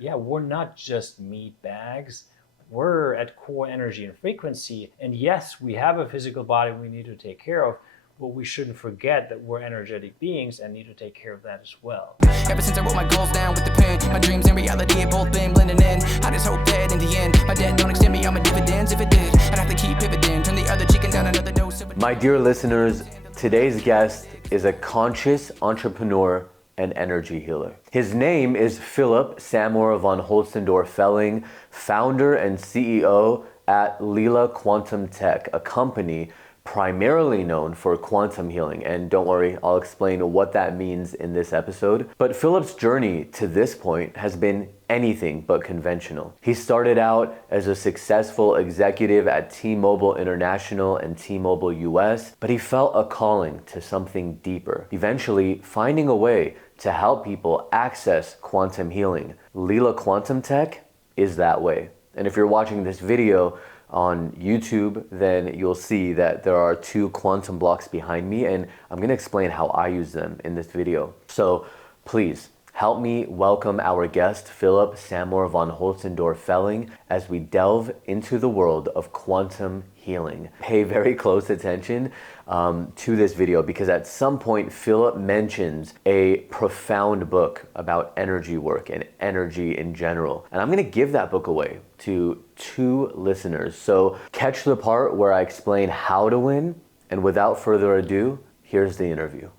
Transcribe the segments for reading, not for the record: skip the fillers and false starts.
Yeah, we're not just meat bags. We're at core energy and frequency. And yes, we have a physical body we need to take care of, but we shouldn't forget that we're energetic beings and need to take care of that as well. Ever since I wrote my goals down with the pen, my dreams and reality have both been blending in. I just hope that in the end, my debt don't extend me all my dividends. If it did, I'd have to keep pivoting, turn the other cheek and down another dose of. My dear listeners, today's guest is a conscious entrepreneur and energy healer. His name is Philip Samor von Holtzendorff-Fehling, founder and CEO at Leela Quantum Tech, a company primarily known for quantum healing. And don't worry, I'll explain what that means in this episode. But Philip's journey to this point has been anything but conventional. He started out as a successful executive at T-Mobile International and T-Mobile US, but he felt a calling to something deeper, eventually finding a way to help people access quantum healing. Leela Quantum Tech is that way. And if you're watching this video on YouTube, then you'll see that there are 2 quantum blocks behind me, and I'm gonna explain how I use them in this video. So please help me welcome our guest, Philip Samor von Holtzendorff-Fehling, as we delve into the world of quantum healing. Pay very close attention to this video, because at some point Philip mentions a profound book about energy work and energy in general. And I'm gonna give that book away to 2 listeners. So catch the part where I explain how to win, and without further ado, here's the interview.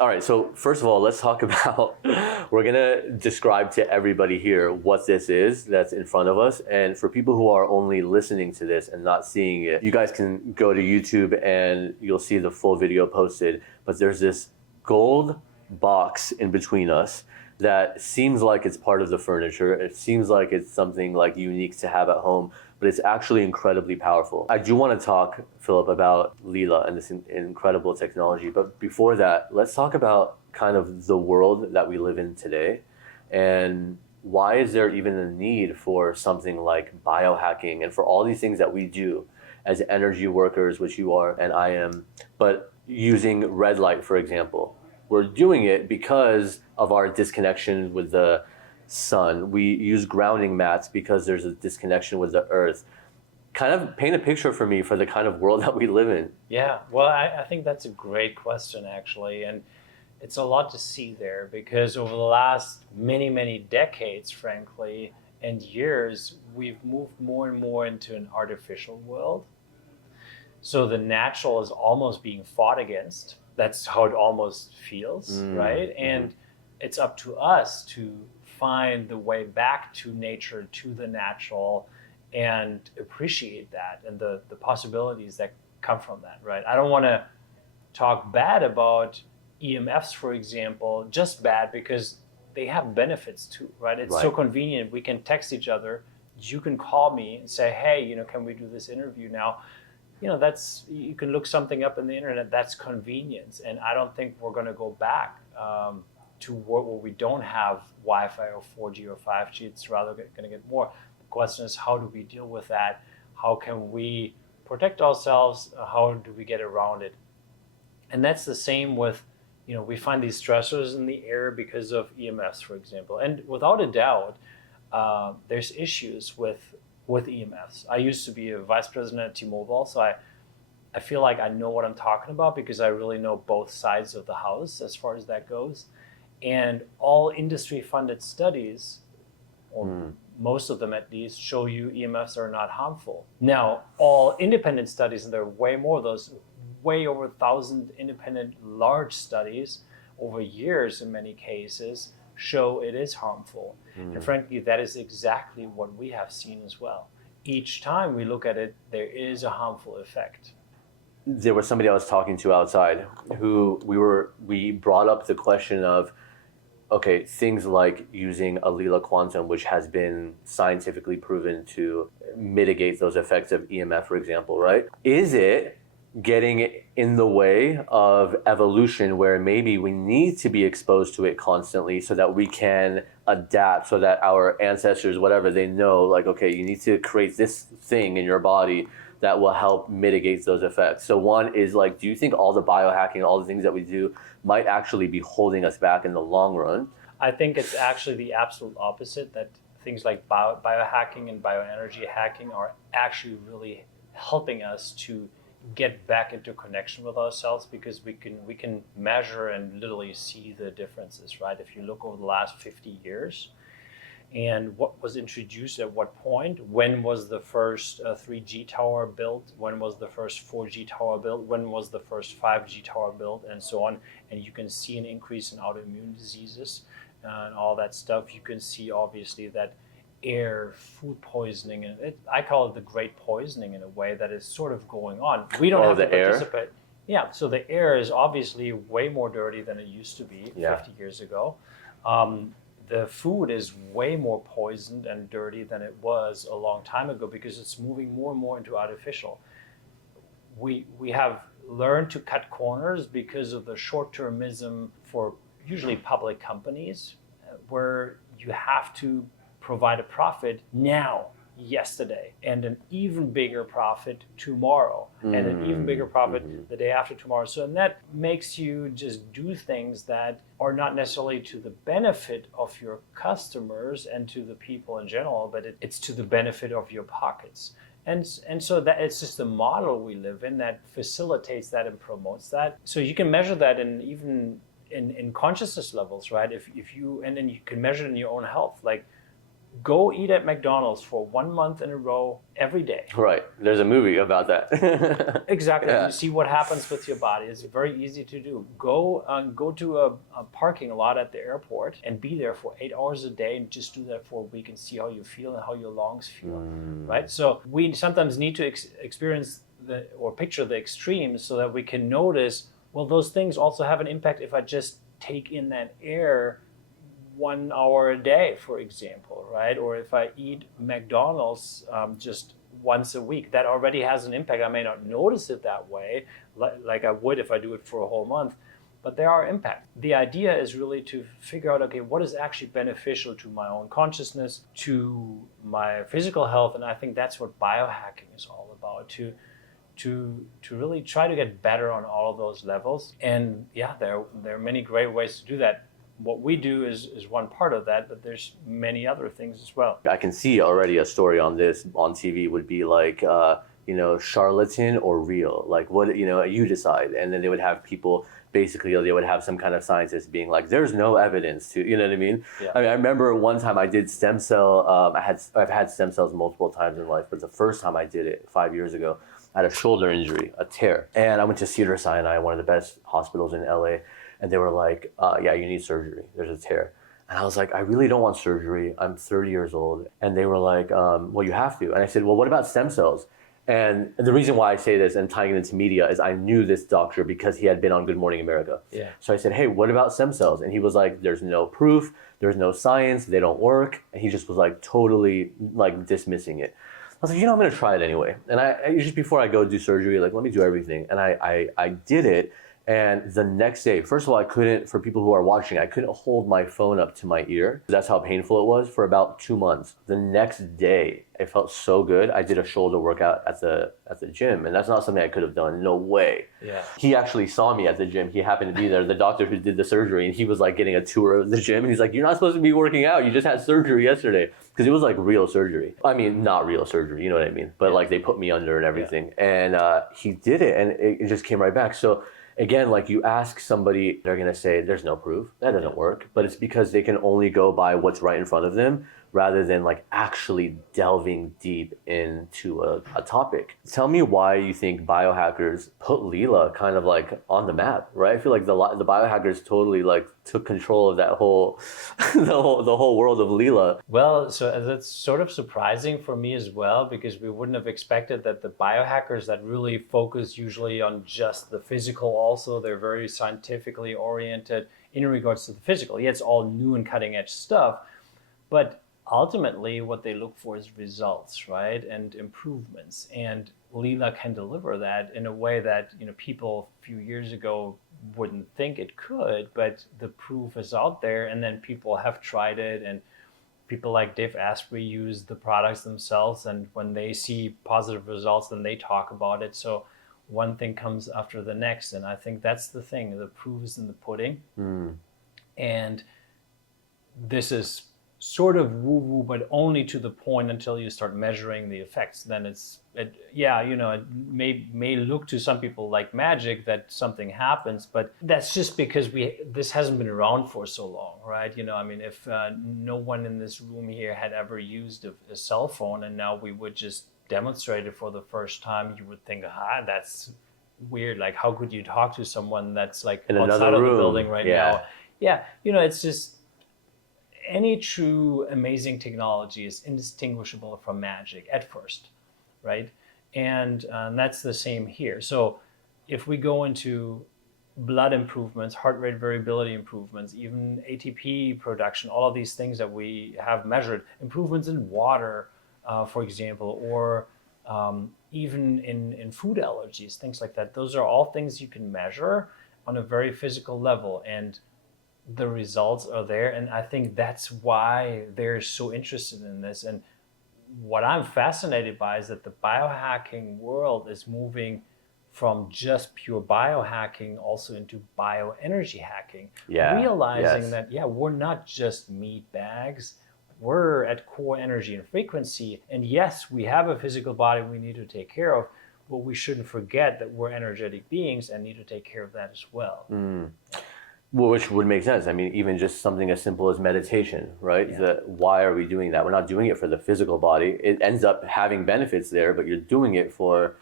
All right, so first of all, let's talk about, we're gonna describe to everybody here what this is that's in front of us. And for people who are only listening to this and not seeing it, you guys can go to YouTube and you'll see the full video posted. But there's this gold box in between us that seems like it's part of the furniture. It seems like it's something like unique to have at home, but it's actually incredibly powerful. I do want to talk, Philip, about Leela and this incredible technology. But before that, let's talk about kind of the world that we live in today, and why is there even a need for something like biohacking and for all these things that we do as energy workers, which you are and I am, but using red light, for example. We're doing it because of our disconnection with the sun. We use grounding mats because there's a disconnection with the earth. Kind of paint a picture for me for the kind of world that we live in. Yeah, well, I think that's a great question, actually. And it's a lot to see there, because over the last many, many decades, frankly, and years, we've moved more and more into an artificial world. So the natural is almost being fought against. That's how it almost feels, right? And it's up to us to find the way back to nature, to the natural, and appreciate that and the possibilities that come from that, right? I don't want to talk bad about EMFs, for example, just bad, because they have benefits too, right? It's so convenient. We can text each other. You can call me and say, hey, can we do this interview now? That's, you can look something up in the internet. That's convenience. And I don't think we're going to go back to where we don't have Wi-Fi or 4G or 5G. It's rather going to get more. The question is, how do we deal with that? How can we protect ourselves? How do we get around it? And that's the same with, we find these stressors in the air because of EMFs, for example. And without a doubt, there's issues with EMFs. I used to be a vice president at T-Mobile, so I feel like I know what I'm talking about, because I really know both sides of the house as far as that goes. And all industry-funded studies, or most of them at least, show you EMFs are not harmful. Now, all independent studies, and there are way more of those, way over 1,000 independent large studies over years in many cases, show it is harmful. And frankly, that is exactly what we have seen as well. Each time we look at it, there is a harmful effect. There was somebody I was talking to outside who we brought up the question of, okay, things like using a Leela Quantum, which has been scientifically proven to mitigate those effects of EMF, for example, right? Is it getting in the way of evolution, where maybe we need to be exposed to it constantly so that we can adapt, so that our ancestors, whatever, they know, like, okay, you need to create this thing in your body that will help mitigate those effects. So one is like, do you think all the biohacking, all the things that we do might actually be holding us back in the long run? I think it's actually the absolute opposite, that things like biohacking and bioenergy hacking are actually really helping us to get back into connection with ourselves, because we can measure and literally see the differences, right? If you look over the last 50 years and what was introduced at what point, when was the first 3G tower built, when was the first 4G tower built, when was the first 5G tower built, and so on, and you can see an increase in autoimmune diseases and all that stuff. You can see obviously that air, food poisoning, and I call it the great poisoning in a way, that is sort of going on. We don't have to participate. Air? Yeah, so the air is obviously way more dirty than it used to be 50 years ago. The food is way more poisoned and dirty than it was a long time ago, because it's moving more and more into artificial. We have learned to cut corners because of the short-termism for usually public companies, where you have to provide a profit now, yesterday, and an even bigger profit tomorrow, and an even bigger profit the day after tomorrow. So, and that makes you just do things that are not necessarily to the benefit of your customers and to the people in general, but it's to the benefit of your pockets. And so that it's just the model we live in that facilitates that and promotes that. So you can measure that in consciousness levels, right? If you, and then you can measure it in your own health, like, go eat at McDonald's for 1 month in a row every day. Right. There's a movie about that. Exactly. Yeah. You see what happens with your body. It's very easy to do. Go to a parking lot at the airport and be there for 8 hours a day, and just do that for a week and see how you feel and how your lungs feel. Right. So we sometimes need to experience or picture the extremes so that we can notice, well, those things also have an impact if I just take in that air 1 hour a day, for example, right? Or if I eat McDonald's just once a week, that already has an impact. I may not notice it that way, like I would if I do it for a whole month, but there are impacts. The idea is really to figure out, okay, what is actually beneficial to my own consciousness, to my physical health, and I think that's what biohacking is all about, to really try to get better on all of those levels. And yeah, there are many great ways to do that. What we do is one part of that, but there's many other things as well. I can see already a story on this on TV would be like, charlatan or real, like what, you decide. And then they would have people, basically they would have some kind of scientist being like, there's no evidence to, you know what I mean? Yeah. I remember one time I did stem cell, I've had stem cells multiple times in life, but the first time I did it 5 years ago, I had a shoulder injury, a tear. And I went to Cedars-Sinai, one of the best hospitals in LA. And they were like, yeah, you need surgery. There's a tear. And I was like, I really don't want surgery. I'm 30 years old. And they were like, well, you have to. And I said, well, what about stem cells? And the reason why I say this and tying it into media is I knew this doctor because he had been on Good Morning America. Yeah. So I said, hey, what about stem cells? And he was like, there's no proof. There's no science. They don't work. And he just was like totally like dismissing it. I was like, I'm going to try it anyway. And I just before I go do surgery, like, let me do everything. And I did it. And the next day, first of all, I couldn't, for people who are watching, I couldn't hold my phone up to my ear. That's how painful it was for about 2 months. The next day, it felt so good. I did a shoulder workout at the gym, and that's not something I could have done. No way. Yeah. He actually saw me at the gym. He happened to be there, the doctor who did the surgery, and he was like getting a tour of the gym. And he's like, you're not supposed to be working out. You just had surgery yesterday. Because it was like real surgery. I mean, not real surgery, you know what I mean? But like they put me under and everything. Yeah. And he did it, and it just came right back. So again, like you ask somebody, they're going to say, there's no proof. That doesn't work. But it's because they can only go by what's right in front of them rather than like actually delving deep into a topic. Tell me why you think biohackers put Leela kind of like on the map, right? I feel like the biohackers totally like took control of that whole, the whole world of Leela. Well, so that's sort of surprising for me as well, because we wouldn't have expected that the biohackers that really focus usually on just the physical also, they're very scientifically oriented in regards to the physical. Yeah, it's all new and cutting edge stuff, but ultimately what they look for is results, right? And improvements. And Leela can deliver that in a way that, people a few years ago wouldn't think it could, but the proof is out there, and then people have tried it, and people like Dave Asprey use the products themselves, and when they see positive results, then they talk about it. So one thing comes after the next, and I think that's the thing. The proof is in the pudding. And this is sort of woo-woo, but only to the point until you start measuring the effects. Then it may look to some people like magic that something happens, but that's just because this hasn't been around for so long, right? If no one in this room here had ever used a cell phone, and now we would just demonstrate it for the first time, you would think, that's weird. Like, how could you talk to someone that's like in outside of the building right now? Yeah, it's just, any true amazing technology is indistinguishable from magic at first, right? And that's the same here. So if we go into blood improvements, heart rate variability improvements, even ATP production, all of these things that we have measured, improvements in water, for example, or even in food allergies, things like that. Those are all things you can measure on a very physical level, and the results are there. And I think that's why they're so interested in this. And what I'm fascinated by is that the biohacking world is moving from just pure biohacking also into bioenergy hacking, realizing that, we're not just meat bags. We're at core energy and frequency. And yes, we have a physical body we need to take care of, but we shouldn't forget that we're energetic beings and need to take care of that as well. Well, which would make sense. I mean, even just something as simple as meditation, right? Why are we doing that? We're not doing it for the physical body. It ends up having benefits there, but you're doing it to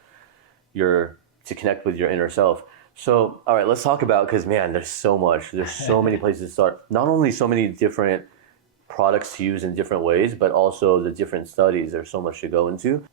connect with your inner self. So, all right, let's talk about, because man, there's so much. There's so many places to start. Not only so many different products to use in different ways, but also the different studies. There's so much to go into.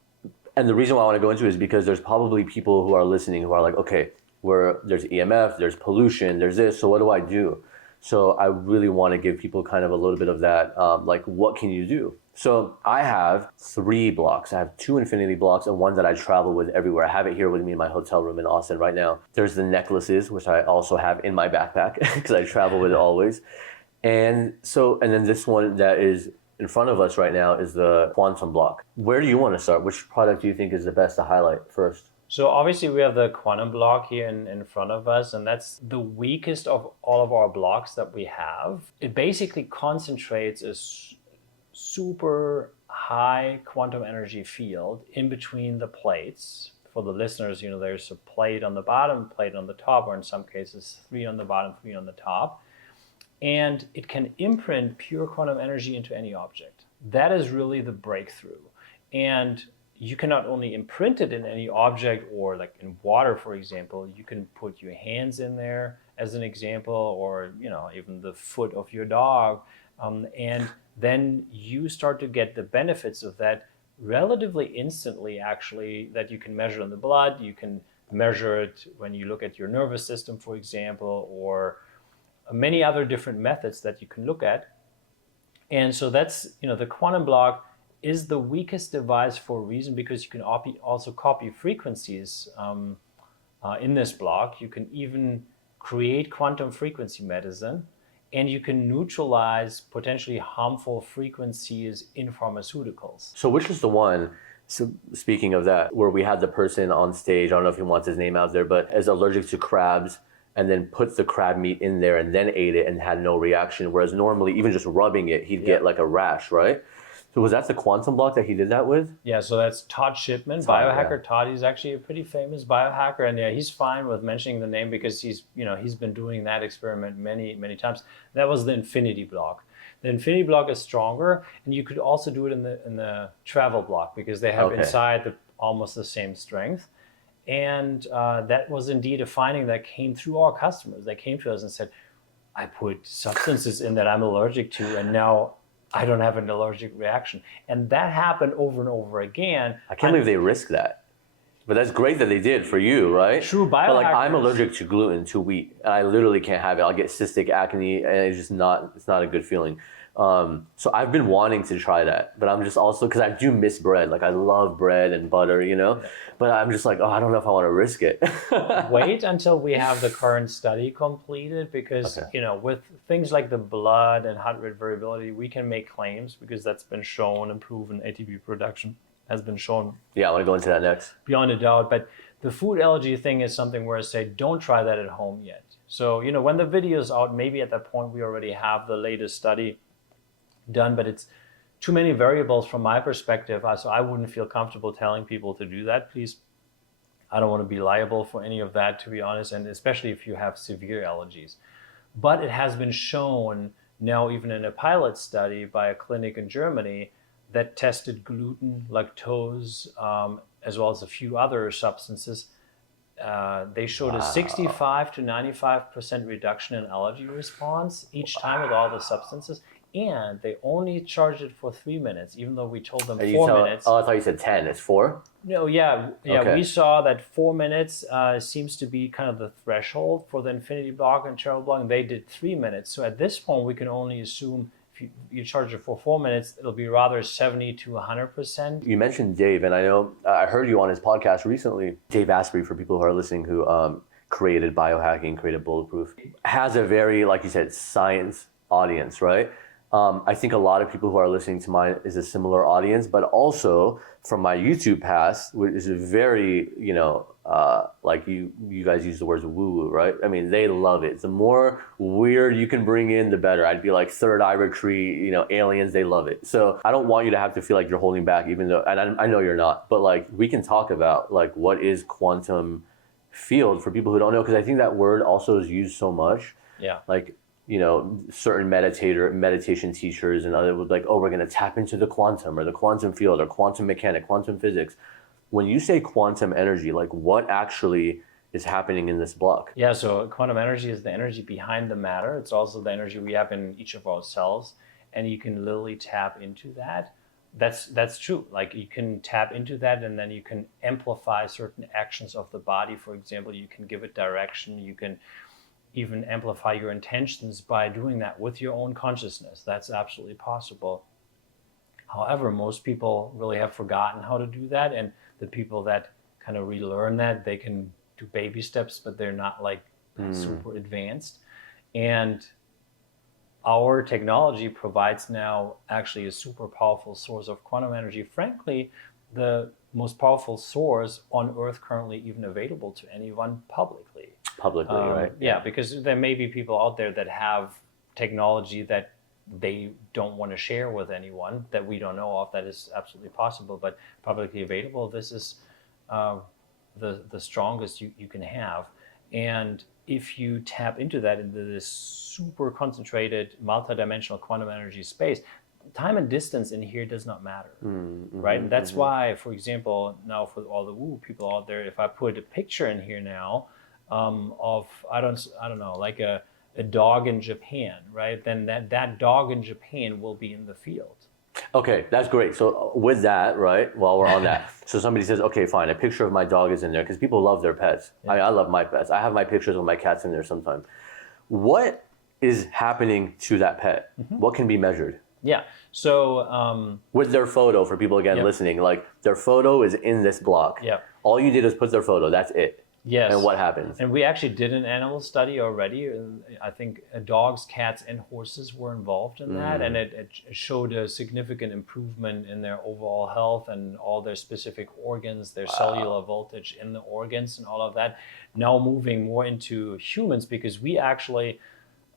And the reason why I want to go into is because there's probably people who are listening who are like, okay, where there's EMF, there's pollution, there's this, so what do I do? So I really want to give people kind of a little bit of that, like, what can you do? So I have 3 blocks. I have 2 infinity blocks and one that I travel with everywhere. I have it here with me in my hotel room in Austin right now. There's the necklaces, which I also have in my backpack because I travel with it always. And then this one that is in front of us right now is the quantum block. Where do you want to start? Which product do you think is the best to highlight first? So obviously we have the quantum block here in front of us, and that's the weakest of all of our blocks that we have. It basically concentrates a super high quantum energy field in between the plates. For the listeners, there's a plate on the bottom, plate on the top, or in some cases 3 on the bottom, 3 on the top. And it can imprint pure quantum energy into any object. That is really the breakthrough. And you can not only imprint it in any object, or like in water, for example, you can put your hands in there as an example, or even the foot of your dog, and then you start to get the benefits of that relatively instantly, actually, that you can measure in the blood. You can measure it when you look at your nervous system, for example, or many other different methods that you can look at. And so that's, the quantum block is the weakest device for a reason, because you can also copy frequencies in this block. You can even create quantum frequency medicine, and you can neutralize potentially harmful frequencies in pharmaceuticals. So which is the one, so speaking of that, where we had the person on stage, I don't know if he wants his name out there, but is allergic to crabs, and then put the crab meat in there and then ate it and had no reaction, whereas normally even just rubbing it, he'd get like a rash, right? So was that the quantum block that he did that with? Yeah, so that's Todd Shipman, biohacker. Todd, he's actually a pretty famous biohacker, and he's fine with mentioning the name because he's been doing that experiment many, many times. That was the infinity block. The infinity block is stronger, and you could also do it in the travel block because they have inside almost the same strength. And that was indeed a finding that came through our customers. They came to us and said, I put substances in that I'm allergic to, and now I don't have an allergic reaction. And that happened over and over again. I can't believe they risked that. But that's great that they did for you, right? True biohackers. But like, I'm allergic to gluten, to wheat. And I literally can't have it. I'll get cystic acne, and it's not a good feeling. So I've been wanting to try that, but I'm just also, because I do miss bread. Like, I love bread and butter, but I'm just like, I don't know if I want to risk it. Wait until we have the current study completed, because, with things like the blood and heart rate variability, we can make claims because that's been shown and proven. ATP production has been shown. Yeah, I want to go into that next. Beyond a doubt. But the food allergy thing is something where I say, don't try that at home yet. So, when the video is out, maybe at that point we already have the latest study done, but it's too many variables from my perspective. So I wouldn't feel comfortable telling people to do that. Please, I don't want to be liable for any of that, to be honest, and especially if you have severe allergies. But it has been shown now, even in a pilot study by a clinic in Germany, that tested gluten, lactose, as well as a few other substances. They showed a 65 to 95% reduction in allergy response each time with all the substances. And they only charged it for 3 minutes, even though we told them 4 minutes. Oh, I thought you said 10. It's 4? No, yeah. Okay. We saw that 4 minutes seems to be kind of the threshold for the infinity block and travel block, and they did 3 minutes. So at this point, we can only assume if you charge it for 4 minutes, it'll be rather 70 to 100%. You mentioned Dave, and I know I heard you on his podcast recently. Dave Asprey, for people who are listening, who created Biohacking, created Bulletproof, has a very, like you said, science audience, right? I think a lot of people who are listening to mine is a similar audience, but also from my YouTube past, which is a very, like you guys use the words woo-woo, right? I mean, they love it. The more weird you can bring in, the better. I'd be like third eye retreat, aliens, they love it. So I don't want you to have to feel like you're holding back, even though, and I know you're not, but like we can talk about like what is quantum field for people who don't know, because I think that word also is used so much. Yeah. Like, certain meditation teachers and others would like, oh, we're going to tap into the quantum or the quantum field or quantum mechanics, quantum physics. When you say quantum energy, like what actually is happening in this block? Yeah, so quantum energy is the energy behind the matter. It's also the energy we have in each of our cells, and you can literally tap into that. That's true. Like you can tap into that, and then you can amplify certain actions of the body. For example, you can give it direction. You can even amplify your intentions by doing that with your own consciousness. That's absolutely possible. However, most people really have forgotten how to do that, and the people that kind of relearn that, they can do baby steps, but they're not like super advanced. And our technology provides now actually a super powerful source of quantum energy. Frankly, the most powerful source on Earth currently even available to anyone publicly. Right? Yeah, because there may be people out there that have technology that they don't want to share with anyone that we don't know of. That is absolutely possible, but publicly available, this is the strongest you can have. And if you tap into that, into this super concentrated multidimensional quantum energy space, time and distance in here does not matter, right? And that's why, for example, now for all the woo people out there, if I put a picture in here now of I don't know, like a dog in Japan, right? Then that dog in Japan will be in the field. Okay, that's great. So with that, right, while we're on that, so somebody says, okay, fine, a picture of my dog is in there, because people love their pets. Yeah. I love my pets. I have my pictures of my cats in there sometimes. What is happening to that pet? What can be measured? Yeah, so... with their photo, for people again listening, like their photo is in this block. Yeah. All you did is put their photo, that's it. Yes. And what happens? And we actually did an animal study already. I think dogs, cats, and horses were involved in that, and it showed a significant improvement in their overall health and all their specific organs, their cellular voltage in the organs and all of that. Now moving more into humans, because we actually,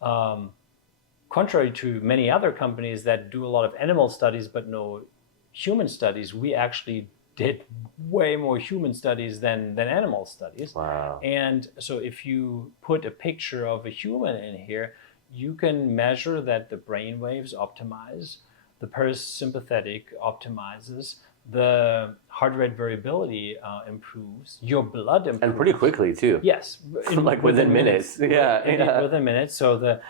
contrary to many other companies that do a lot of animal studies but no human studies, we actually did way more human studies than animal studies. Wow. And so if you put a picture of a human in here, you can measure that the brain waves optimize, the parasympathetic optimizes, the heart rate variability improves, your blood improves. And pretty quickly too. Yes. Like within minutes. Yeah. Within minutes. So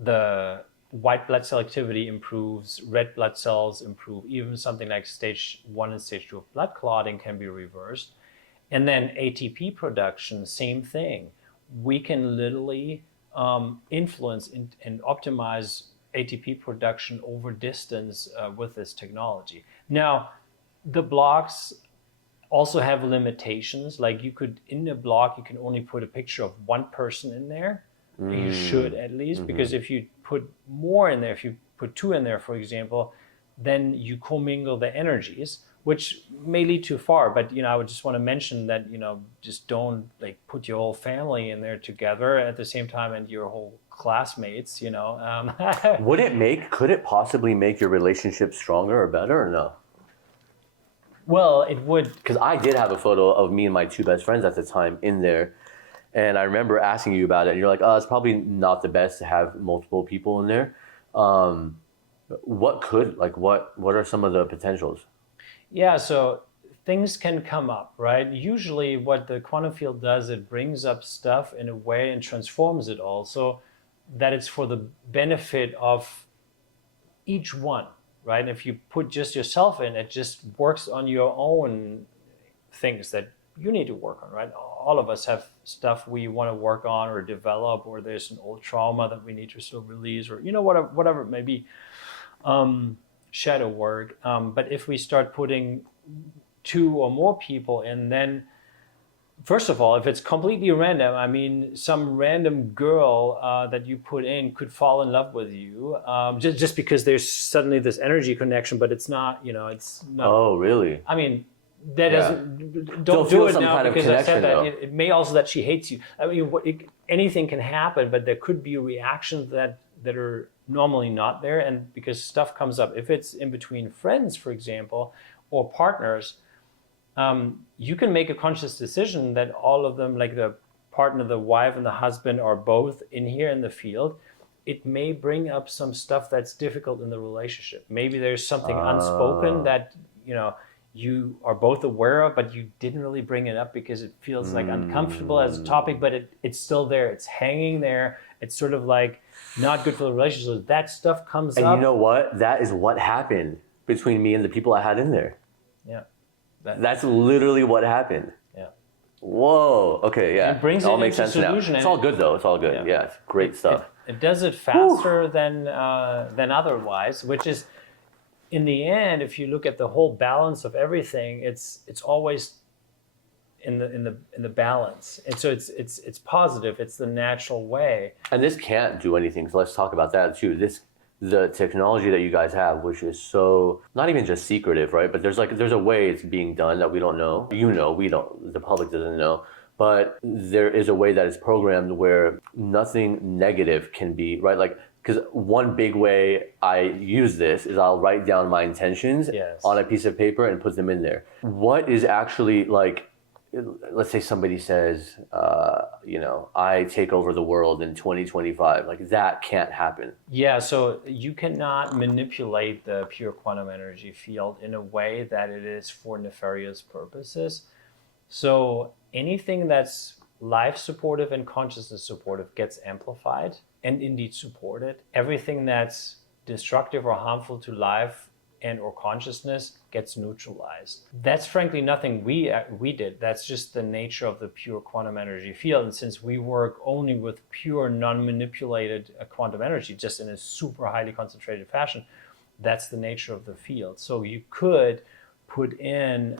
the white blood cell activity improves, red blood cells improve, even something like stage 1 and stage 2 of blood clotting can be reversed. And then ATP production, same thing. We can literally influence and optimize ATP production over distance with this technology. Now, the blocks also have limitations. Like you could, in the block, you can only put a picture of one person in there. You should at least, because if you put more in there, if you put 2 in there, for example, then you commingle the energies, which may lead too far. But, I would just want to mention that, just don't like put your whole family in there together at the same time and your whole classmates, Could it possibly make your relationship stronger or better or no? Well, it would. Because I did have a photo of me and my two best friends at the time in there. And I remember asking you about it, and you're like, oh, it's probably not the best to have multiple people in there. What are some of the potentials? Yeah, so things can come up, right? Usually what the quantum field does, it brings up stuff in a way and transforms it all so that it's for the benefit of each one, right? And if you put just yourself in, it just works on your own things that you need to work on, right? All of us have stuff we want to work on or develop, or there's an old trauma that we need to still release, or whatever it may be, shadow work. But if we start putting 2 or more people in, then first of all, if it's completely random, I mean, some random girl that you put in could fall in love with you just because there's suddenly this energy connection, but it's not, it's not. Oh, really? I mean, that doesn't, don't do it now because I said that. It may also that she hates you. I mean, anything can happen, but there could be reactions that are normally not there. And because stuff comes up, if it's in between friends, for example, or partners, you can make a conscious decision that all of them, like the partner, the wife and the husband, are both in here in the field. It may bring up some stuff that's difficult in the relationship. Maybe there's something unspoken that, you are both aware of, but you didn't really bring it up because it feels like uncomfortable as a topic, but it's still there. It's hanging there. It's sort of like not good for the relationship. That stuff comes up. And you know what? That is what happened between me and the people I had in there. Yeah. That's literally what happened. Yeah. Whoa. Okay. Yeah. It brings it all it makes into sense solution. now. It's all good though. It's all good. Yeah. It's great stuff. It does it faster than otherwise, which is, in the end, if you look at the whole balance of everything, it's always in the balance, and so it's positive. It's the natural way. And this can't do anything. So let's talk about that too. The technology that you guys have, which is so not even just secretive, right? But there's a way it's being done that we don't know. We don't. The public doesn't know. But there is a way that it's programmed where nothing negative can be, right? Like, because one big way I use this is I'll write down my intentions on a piece of paper and put them in there. What is actually, like, let's say somebody says, I take over the world in 2025. Like, that can't happen. Yeah, so you cannot manipulate the pure quantum energy field in a way that it is for nefarious purposes. So anything that's life supportive and consciousness supportive gets amplified and indeed supported. Everything that's destructive or harmful to life and or consciousness gets neutralized. That's frankly nothing we did. That's just the nature of the pure quantum energy field. And since we work only with pure non-manipulated quantum energy, just in a super highly concentrated fashion, that's the nature of the field. So you could put in,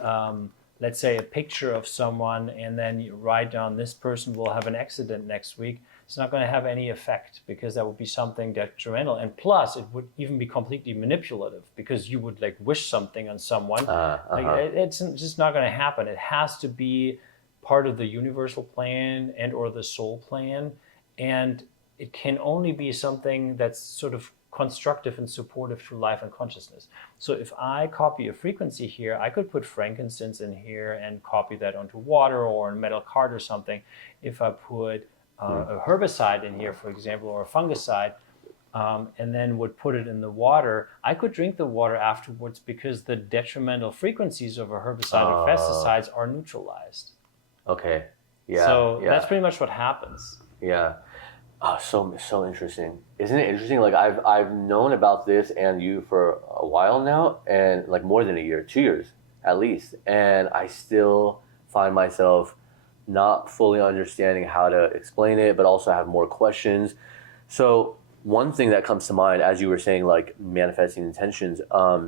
let's say, a picture of someone and then you write down, this person will have an accident next week. It's not going to have any effect because that would be something detrimental. And plus, it would even be completely manipulative because you would like wish something on someone. It's just not going to happen. It has to be part of the universal plan and or the soul plan. And it can only be something that's sort of constructive and supportive to life and consciousness. So if I copy a frequency here, I could put frankincense in here and copy that onto water or a metal card or something. If I put a herbicide in here, for example, or a fungicide, and then would put it in the water, I could drink the water afterwards because the detrimental frequencies of a herbicide or pesticides are neutralized. Okay. Yeah. So that's pretty much what happens. Yeah. Oh, so interesting. Isn't it interesting? Like I've known about this and you for a while now, and like more than a year, 2 years at least, and I still find myself not fully understanding how to explain it, but also have more questions. So one thing that comes to mind, as you were saying, like manifesting intentions, I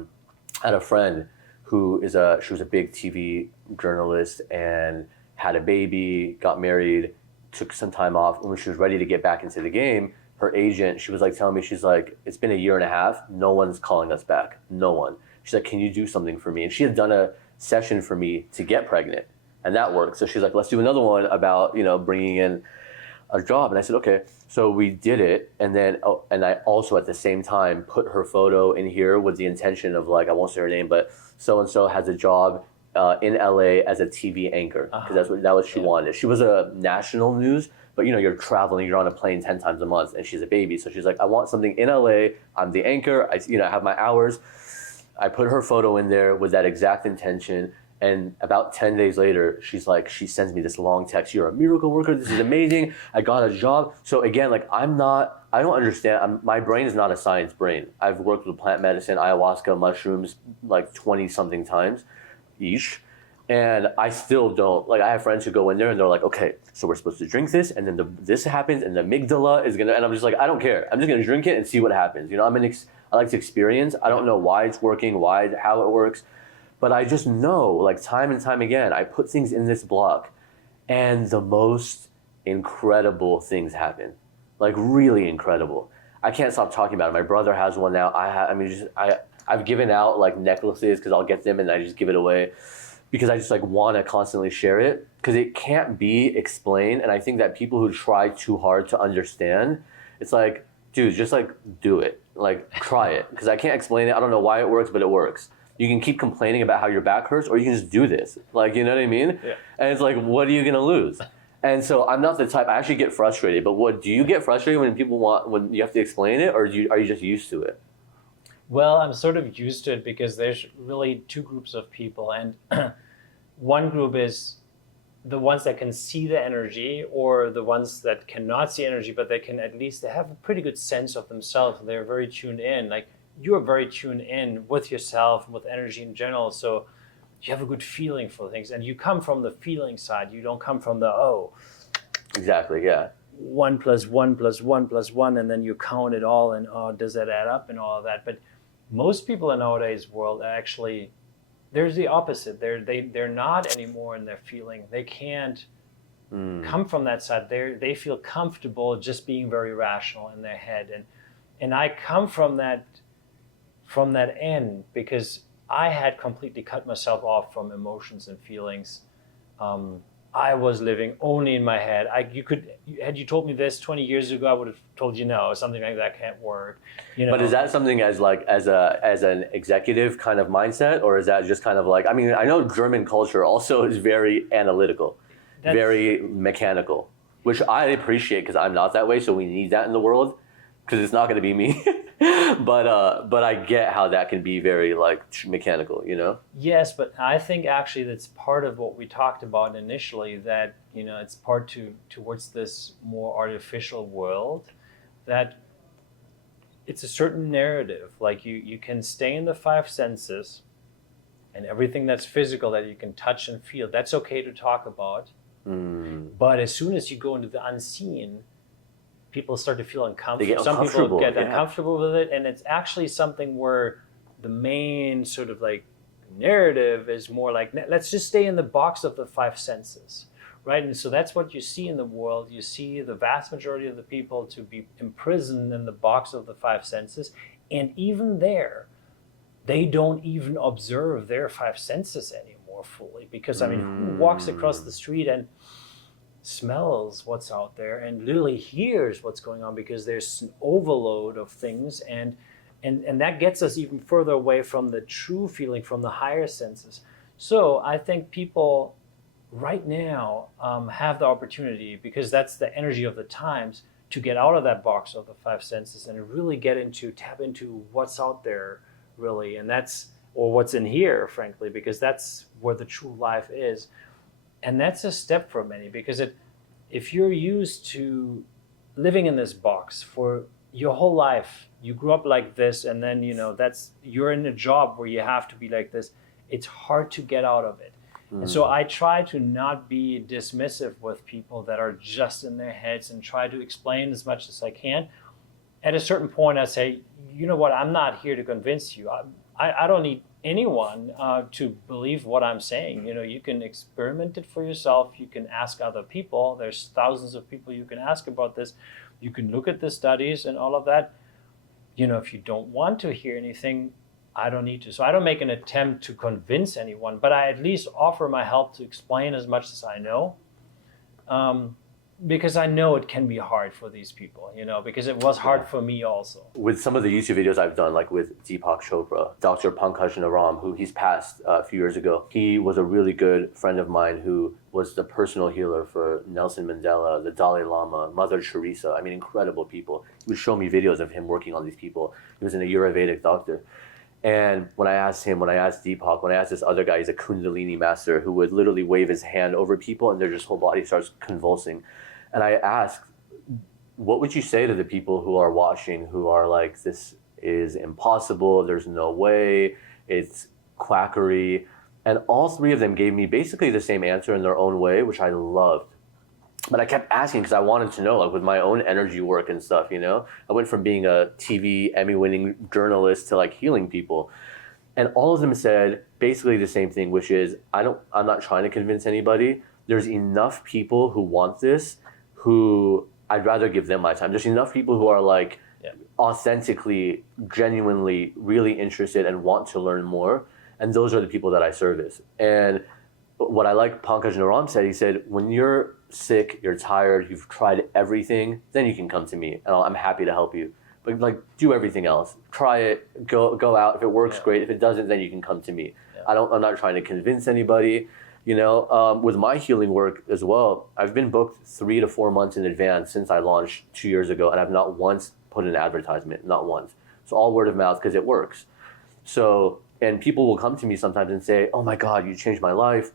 had a friend who she was a big TV journalist and had a baby, got married, took some time off. When she was ready to get back into the game, her agent, she was like telling me, she's like, it's been a year and a half. No one's calling us back. No one. She's like, can you do something for me? And she had done a session for me to get pregnant. And that worked. So she's like, let's do another one about, bringing in a job. And I said, okay. So we did it. And then, and I also at the same time put her photo in here with the intention of like, I won't say her name, but so-and-so has a job in LA as a TV anchor. Because that was she wanted. She was a national news, but you're traveling, you're on a plane 10 times a month, and she's a baby. So she's like, I want something in LA. I'm the anchor. I have my hours. I put her photo in there with that exact intention. And about 10 days later, she sends me this long text. You're a miracle worker. This is amazing. I got a job. So again, like I don't understand. My brain is not a science brain. I've worked with plant medicine, ayahuasca, mushrooms, like 20 something times each. And I still don't, like I have friends who go in there and they're like, okay, so we're supposed to drink this. And then this happens and the amygdala is and I'm just like, I don't care. I'm just going to drink it and see what happens. I like to experience. I don't know why it's working, how it works. But I just know, like time and time again, I put things in this block and the most incredible things happen. Like really incredible. I can't stop talking about it. My brother has one now. I've given out like necklaces because I'll get them and I just give it away because I just like want to constantly share it because it can't be explained. And I think that people who try too hard to understand, it's like, dude, just like do it. Like try it because I can't explain it. I don't know why it works, but it works. You can keep complaining about how your back hurts, or you can just do this. Like, you know what I mean? Yeah. And it's like, what are you gonna lose? And so I'm not the type. I actually get frustrated. But do you get frustrated when when you have to explain it, or are you just used to it? Well, I'm sort of used to it because there's really two groups of people, and one group is the ones that can see the energy, or the ones that cannot see energy, but they can at least they have a pretty good sense of themselves. They're very tuned in. Like, you're very tuned in with yourself, with energy in general. So you have a good feeling for things. And you come from the feeling side. You don't come from the, Exactly, yeah. 1 + 1 + 1 + 1, and then you count it all and, does that add up and all of that. But most people in nowadays world are actually, there's the opposite. They're not anymore in their feeling. They can't come from that side. They feel comfortable just being very rational in their head. And I come from that end because I had completely cut myself off from emotions and feelings. I was living only in my head. Had you told me this 20 years ago, I would have told you no, something like that can't work. But is that something as an executive kind of mindset, or is that just kind of like, I mean, I know German culture also is very analytical, very mechanical, which I appreciate because I'm not that way. So we need that in the world because it's not going to be me. But I get how that can be very like mechanical, Yes, but I think actually that's part of what we talked about initially, that it's part towards this more artificial world, that it's a certain narrative. Like you can stay in the five senses and everything that's physical that you can touch and feel, that's okay to talk about. But as soon as you go into the unseen, people start to feel uncomfortable. Some people get uncomfortable with it, and it's actually something where the main sort of like narrative is more like, let's just stay in the box of the five senses, right? And so that's what you see in the world. You see the vast majority of the people to be imprisoned in the box of the five senses, and even there, they don't even observe their five senses anymore fully, because I mean, who walks across the street and smells what's out there and literally hears what's going on, because there's an overload of things, and that gets us even further away from the true feeling, from the higher senses. So I think people right now have the opportunity, because that's the energy of the times, to get out of that box of the five senses and really tap into what's out there really, and or what's in here, frankly, because that's where the true life is. And that's a step for many, because if you're used to living in this box for your whole life, you grew up like this, and then you're in a job where you have to be like this, it's hard to get out of it. And so I try to not be dismissive with people that are just in their heads, and try to explain as much as I can. At a certain point, I say, you know what, I'm not here to convince you. I don't need anyone to believe what I'm saying. You can experiment it for yourself. You can ask other people. There's thousands of people you can ask about this. You can look at the studies and all of that. If you don't want to hear anything, I don't need to. So I don't make an attempt to convince anyone, but I at least offer my help to explain as much as I know. because I know it can be hard for these people, because it was hard for me also. With some of the YouTube videos I've done, like with Deepak Chopra, Dr. Pankaj Naram, who he's passed a few years ago, he was a really good friend of mine who was the personal healer for Nelson Mandela, the Dalai Lama, Mother Teresa. I mean, incredible people. He would show me videos of him working on these people. He was an Ayurvedic doctor. And when I asked Deepak, when I asked this other guy, he's a Kundalini master who would literally wave his hand over people and their just whole body starts convulsing. And I asked, what would you say to the people who are watching, who are like, this is impossible, there's no way, it's quackery? And all three of them gave me basically the same answer in their own way, which I loved. But I kept asking because I wanted to know, like with my own energy work and stuff, I went from being a TV Emmy-winning journalist to like healing people. And all of them said basically the same thing, which is, I'm not trying to convince anybody. There's enough people who want this, who I'd rather give them my time. There's enough people who are like authentically, genuinely, really interested and want to learn more. And those are the people that I service. And what I like Pankaj Naram said, he said, when you're sick, you're tired, you've tried everything, then you can come to me and I'm happy to help you. But like, do everything else. Try it, go out. If it works, great. If it doesn't, then you can come to me. Yeah. I'm not trying to convince anybody. With my healing work as well, I've been booked 3 to 4 months in advance since I launched 2 years ago, and I've not once put an advertisement, not once. So all word of mouth because it works. So, and people will come to me sometimes and say, oh my God, you changed my life.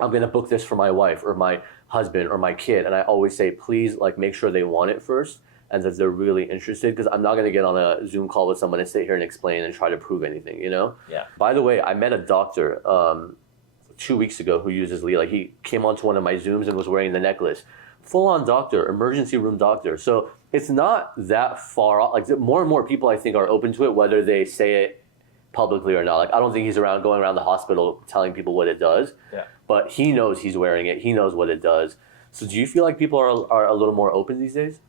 I'm going to book this for my wife or my husband or my kid. And I always say, please, like, make sure they want it first and that they're really interested, because I'm not going to get on a Zoom call with someone and sit here and explain and try to prove anything, Yeah. By the way, I met a doctor 2 weeks ago who uses Leela. He came onto one of my Zooms and was wearing the necklace. Full-on doctor, emergency room doctor. So it's not that far off. Like, more and more people, I think, are open to it, whether they say it publicly or not. Like, I don't think he's going around the hospital telling people what it does. Yeah. But he knows he's wearing it. He knows what it does. So do you feel like people are a little more open these days?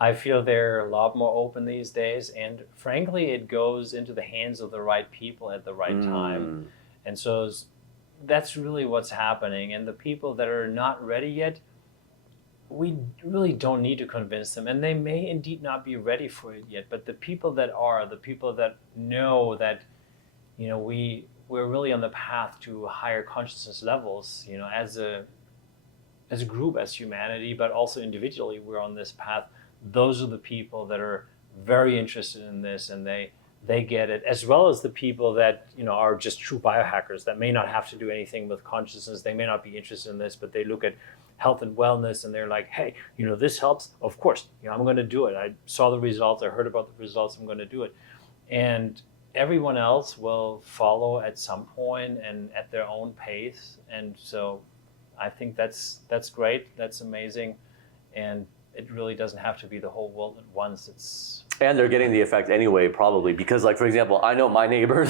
I feel they're a lot more open these days. And frankly, it goes into the hands of the right people at the right time. And so that's really what's happening. And the people that are not ready yet, we really don't need to convince them. And they may indeed not be ready for it yet. But the people that are, the people that know that, we're really on the path to higher consciousness levels, as a group, as humanity, but also individually, we're on this path. Those are the people that are very interested in this, and they get it, as well as the people that are just true biohackers that may not have to do anything with consciousness. They may not be interested in this, but they look at health and wellness and they're like, hey, this helps. Of course, I'm going to do it. I saw the results. I heard about the results. I'm going to do it. And everyone else will follow at some point and at their own pace. And so I think that's great. That's amazing. And it really doesn't have to be the whole world at once. And they're getting the effect anyway, probably, because, like, for example, I know my neighbors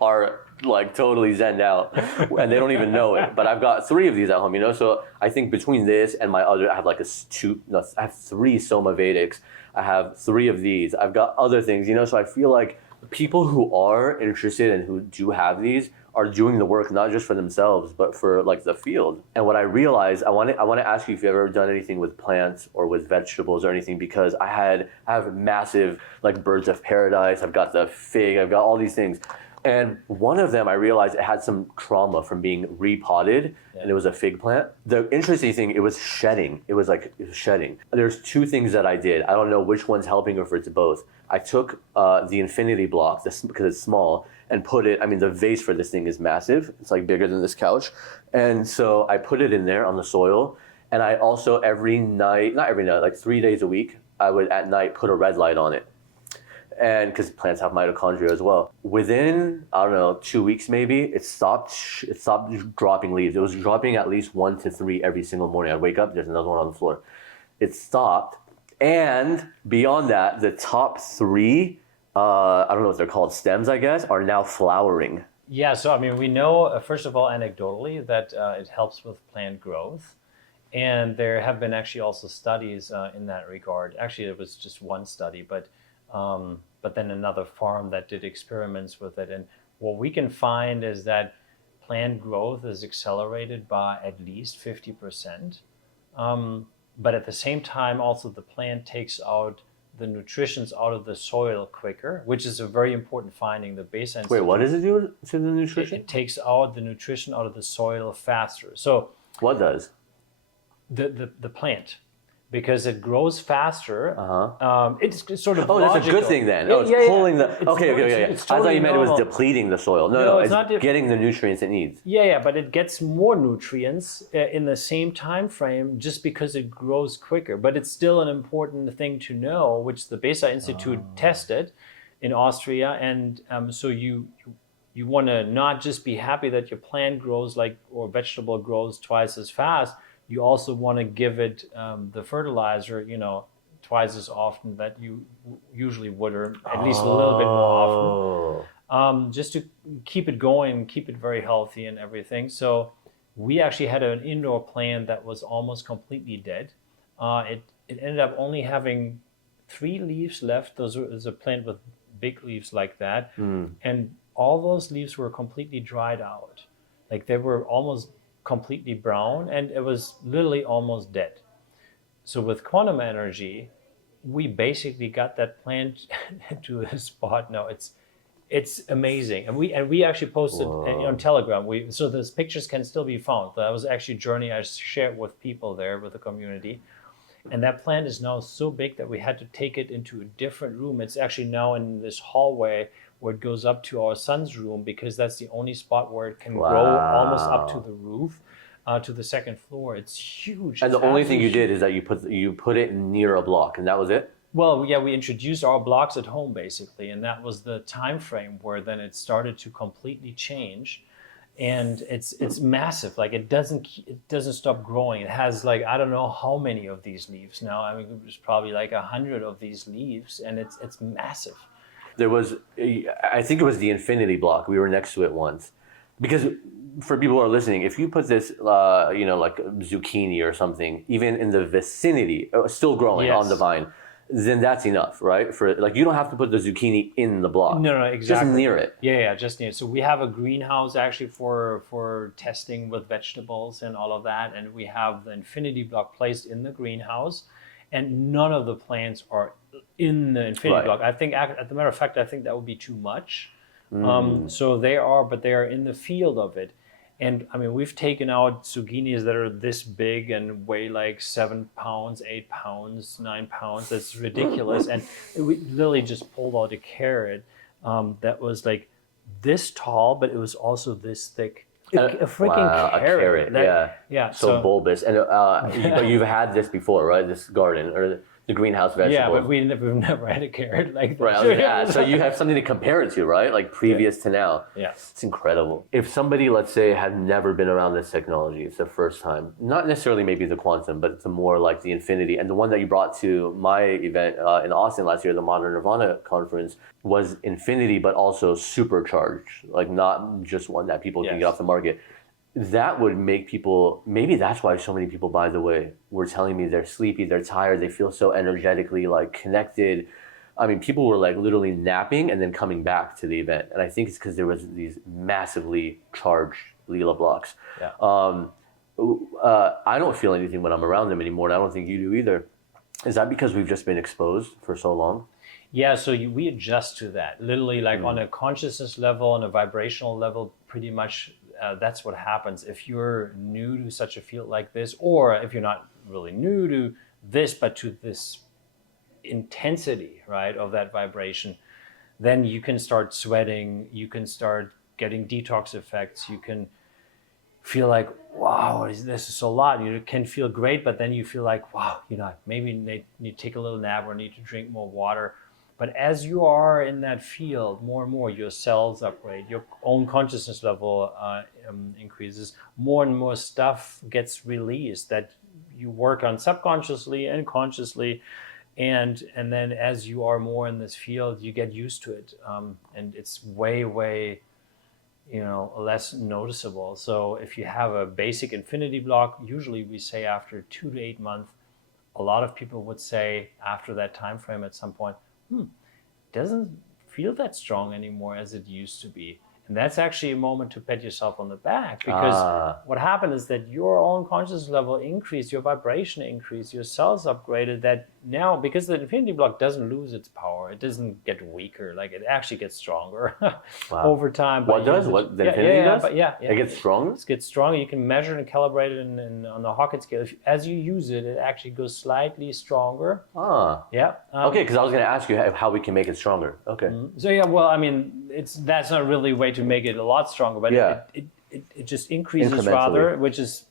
are like totally zenned out and they don't even know it. But I've got 3 of these at home, So I think between this and my other, I have like I have 3 Soma Vedics. I have 3 of these. I've got other things, So I feel like people who are interested and who do have these are doing the work, not just for themselves, but for like the field. And what I realized, I want to ask you if you've ever done anything with plants or with vegetables or anything, because I have massive like birds of paradise. I've got the fig, I've got all these things. And one of them, I realized it had some trauma from being repotted, and it was a fig plant. The interesting thing, it was shedding. It was shedding. There's 2 things that I did. I don't know which one's helping or if it's both. I took the infinity block, because it's small, and put it, the vase for this thing is massive. It's like bigger than this couch. And so I put it in there on the soil. And I also not every night, like 3 days a week, I would at night put a red light on it. And because plants have mitochondria as well. Within, 2 weeks maybe, it stopped dropping leaves. It was dropping at least 1 to 3 every single morning. I'd wake up, there's another one on the floor. It stopped. And beyond that, the top 3, I don't know what they're called, stems, I guess, are now flowering. Yeah, so we know, first of all, anecdotally, that it helps with plant growth. And there have been actually also studies in that regard. Actually, it was just one study, but then another farm that did experiments with it. And what we can find is that plant growth is accelerated by at least 50%. but at the same time, also the plant takes out the nutritions out of the soil quicker, which is a very important finding. The base Wait, what does it do to the nutrition? It takes out the nutrition out of the soil faster. So What does? The plant, because it grows faster. It's sort of Oh, that's a logical. good thing then. Yeah, Oh, it's yeah, pulling yeah. the. Okay. It's I thought totally you meant it was normal. depleting the soil. No, No, it's it's not getting the nutrients it needs. Yeah, but it gets more nutrients in the same time frame just because it grows quicker. But it's still an important thing to know, which the Besa Institute tested in Austria. And so you want to not just be happy that your plant grows or vegetable grows twice as fast. You also want to give it the fertilizer, twice as often that you usually would, or at least a little bit more often. Just to keep it going, keep it very healthy and everything. So we actually had an indoor plant that was almost completely dead. It ended up only having 3 leaves left. Those is a plant with big leaves like that. And all those leaves were completely dried out. Like they were almost completely brown, and it was literally almost dead. So with quantum energy, we basically got that plant to a spot. No, it's amazing, and we actually posted on Telegram. So those pictures can still be found. That was actually a journey I shared with people there, with the community, and that plant is now so big that we had to take it into a different room. It's actually now in this hallway where it goes up to our son's room, because that's the only spot where it can grow almost up to the roof, to the second floor. It's huge. And the only thing you did is that you put it near a block, and that was it? Well, yeah, we introduced our blocks at home basically, and that was the time frame where then it started to completely change. And it's massive. Like it doesn't stop growing. It has I don't know how many of these leaves now. I mean, there's probably 100 of these leaves, and it's massive. There was, I think it was the infinity block. We were next to it once. Because for people who are listening, if you put this, like zucchini or something, even in the vicinity, still growing on the vine, then that's enough, right? For you don't have to put the zucchini in the block. No, exactly. Just near it. Yeah, just near it. So we have a greenhouse actually for testing with vegetables and all of that, and we have the infinity block placed in the greenhouse, and none of the plants are in the infinity block. I think, as a matter of fact, I think that would be too much. So they are in the field of it. And I mean, we've taken out zucchinis that are this big and weigh 7 pounds, 8 pounds, 9 pounds. That's ridiculous. And we literally just pulled out a carrot that was this tall, but it was also this thick. A freaking carrot. Yeah. So bulbous. And but you've had this before, right? This garden or the greenhouse vegetables. Yeah, but we've never had a carrot like that. Right. So you have something to compare it to, right? Previous to now. Yeah. It's incredible. If somebody, let's say, had never been around this technology, it's the first time. Not necessarily maybe the quantum, but it's more like the infinity. And the one that you brought to my event in Austin last year, the Modern Nirvana conference, was infinity, but also supercharged. Not just one that people can get off the market. That would make people, maybe that's why so many people, by the way, were telling me they're sleepy, they're tired, they feel so energetically connected. I mean, people were literally napping and then coming back to the event. And I think it's because there was these massively charged Leela blocks. Yeah. I don't feel anything when I'm around them anymore, and I don't think you do either. Is that because we've just been exposed for so long? Yeah, so we adjust to that. Literally, on a consciousness level, on a vibrational level, pretty much that's what happens. If you're new to such a field like this, or if you're not really new to this, but to this intensity, right, of that vibration, then you can start sweating, you can start getting detox effects, you can feel wow, this is a lot. You can feel great, but then you feel wow, maybe need to take a little nap or need to drink more water. But as you are in that field, more and more your cells upgrade, your own consciousness level increases, more and more stuff gets released that you work on subconsciously and consciously, and then as you are more in this field, you get used to it, and it's way less noticeable. So if you have a basic infinity block, usually we say after 2 to 8 months, a lot of people would say after that time frame at some point, doesn't feel that strong anymore as it used to be. And that's actually a moment to pat yourself on the back, because what happened is that your own consciousness level increased, your vibration increased, your cells upgraded, that now, because the infinity block doesn't lose its power, it doesn't get weaker, like it actually gets stronger over time. What does? What the infinity does? It gets stronger? It gets stronger. You can measure and calibrate it on the Hawkins scale. As you use it, it actually goes slightly stronger. Yeah. Okay, because I was going to ask you how we can make it stronger. Okay. So yeah, well, I mean, that's not really a way to make it a lot stronger, but it just increases rather, which is,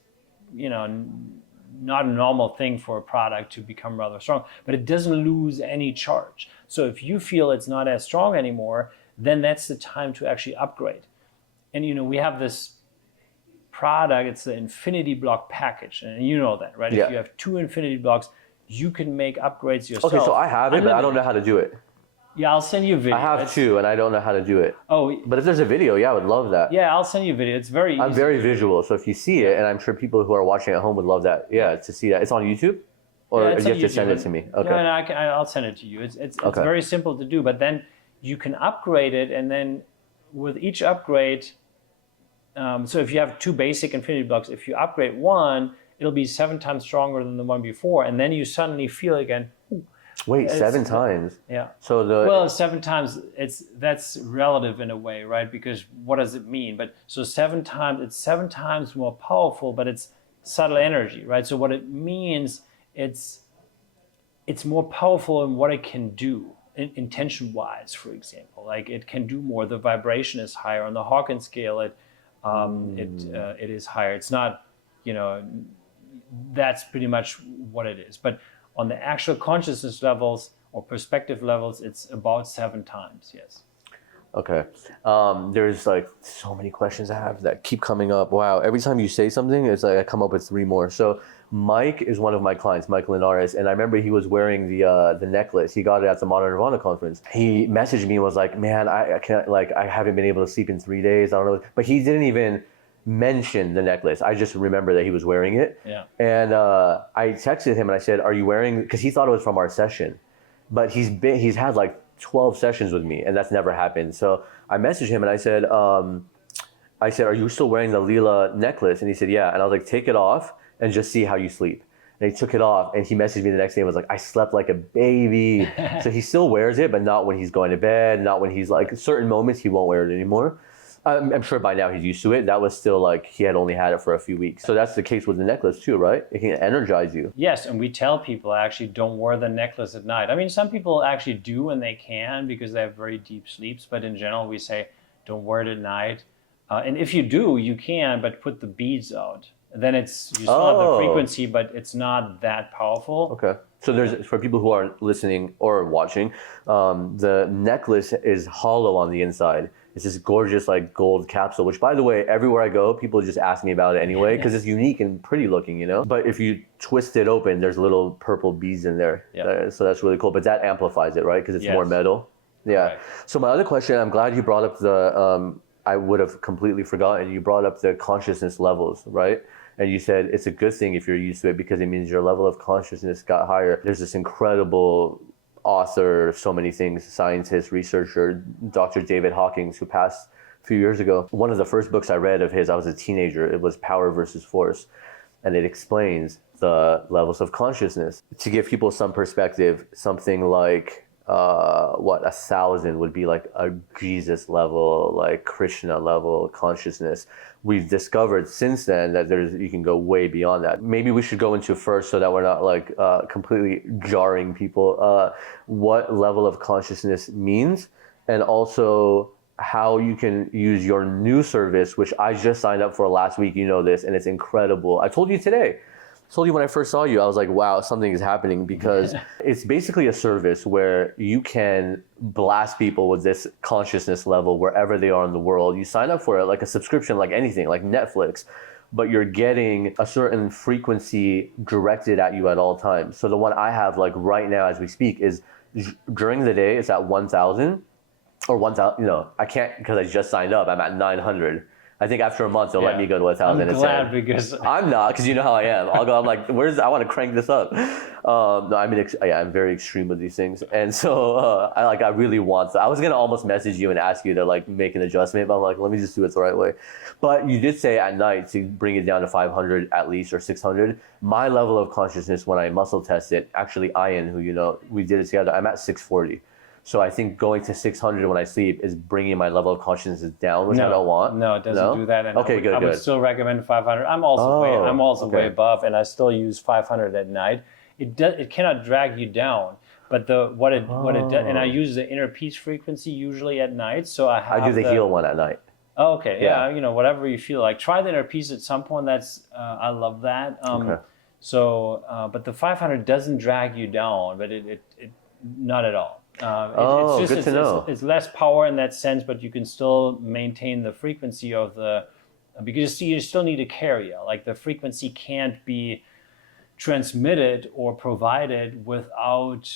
not a normal thing for a product to become rather strong, but it doesn't lose any charge. So if you feel it's not as strong anymore, then that's the time to actually upgrade. And we have this product, it's the infinity block package, and you know that, right? If you have 2 infinity blocks, you can make upgrades yourself. Okay, so I have it, but I don't know how to do it. Yeah, I'll send you a video. I have 2, and I don't know how to do it. Oh. But if there's a video, I would love that. Yeah, I'll send you a video. It's very easy. I'm very visual, so if you see it, and I'm sure people who are watching at home would love that. Yeah, to see that. It's on YouTube? Or you have to send it to me? Okay. No, I'll send it to you. It's very simple to do, but then you can upgrade it, and then with each upgrade, so if you have 2 basic infinity blocks, if you upgrade one, it'll be 7 times stronger than the one before, and then you suddenly feel again, wait, 7 times? Yeah. So 7 times, that's relative in a way, right? Because what does it mean? But so 7 times, it's 7 times more powerful, but it's subtle energy, right? So what it means, it's more powerful in what it can do, intention-wise, for example. Like it can do more. The vibration is higher on the Hawkins scale. It is higher. It's not, that's pretty much what it is. But on the actual consciousness levels or perspective levels, it's about 7 times, yes. Okay. There's like so many questions I have that keep coming up. Wow. Every time you say something, it's like I come up with 3 more. So Mike is one of my clients, Mike Linares, and I remember he was wearing the necklace. He got it at the Modern Nirvana conference. He messaged me and was like, man, I can't, like, I haven't been able to sleep in 3 days. I don't know. But he didn't even mention the necklace. I just remember that he was wearing it. Yeah. And I texted him and I said, are you wearing, because he thought it was from our session, but he's had like 12 sessions with me and that's never happened. So I messaged him and I said, are you still wearing the Leela necklace? And he said, yeah. And I was like, take it off and just see how you sleep. And he took it off and he messaged me the next day and was like, I slept like a baby. So he still wears it, but not when he's going to bed, not when he's like, certain moments he won't wear it anymore. I'm sure by now he's used to it. That was still like, he had only had it for a few weeks. So that's the case with the necklace too, right? It can energize you. Yes, and we tell people actually don't wear the necklace at night. I mean, some people actually do when they can because they have very deep sleeps, but in general we say don't wear it at night. And if you do, you can, but put the beads out. Then you still have the frequency, but it's not that powerful. Okay. So there's, for people who are listening or watching, the necklace is hollow on the inside. It's this gorgeous like gold capsule, which by the way, everywhere I go, people just ask me about it anyway, because it's unique and pretty looking, But if you twist it open, there's little purple beads in there. Yeah. So that's really cool. But that amplifies it, right? Because it's more metal. Yeah. Right. So my other question, I'm glad you brought up the, I would have completely forgotten, you brought up the consciousness levels, right? And you said it's a good thing if you're used to it because it means your level of consciousness got higher. There's this incredible author, so many things, scientist, researcher, Dr. David Hawkins, who passed a few years ago. One of the first books I read of his, I was a teenager, it was Power versus Force. And it explains the levels of consciousness. To give people some perspective, something like 1,000 would be like a Jesus level, like Krishna level consciousness. We've discovered since then that you can go way beyond that. Maybe we should go into first so that we're not like completely jarring people, what level of consciousness means, and also how you can use your new service, which I just signed up for last week, this, and it's incredible. I told you today. Told you when I first saw you, I was like, wow, something is happening, because it's basically a service where you can blast people with this consciousness level wherever they are in the world. You sign up for it like a subscription, like anything, like Netflix, but you're getting a certain frequency directed at you at all times. So the one I have like right now as we speak is during the day, it's at 1,000 or 1,000, I can't because I just signed up, I'm at 900. I think after a month they'll let me go to 1,000. I'm glad because I'm not, because you know how I am. I'll go. I'm like, I want to crank this up. No, I mean, I'm very extreme with these things, and so I really want. I was gonna almost message you and ask you to like make an adjustment, but I'm like, let me just do it the right way. But you did say at night to bring it down to 500 at least or 600. My level of consciousness when I muscle test it, actually, Ian, who you know, we did it together. I'm at 640. So I think going to 600 when I sleep is bringing my level of consciousness down, which I don't want. No, it doesn't do that. And okay, I would still recommend 500. I'm also way above, and I still use 500 at night. It cannot drag you down, but what it does, and I use the inner peace frequency usually at night. So I do the heal one at night. Oh, okay, yeah, you know, whatever you feel like. Try the inner peace at some point. I love that. Okay. So, but the 500 doesn't drag you down, but it not at all. It's just, good to know. It's less power in that sense, but you can still maintain the frequency of because you still need a carrier. Like the frequency can't be transmitted or provided without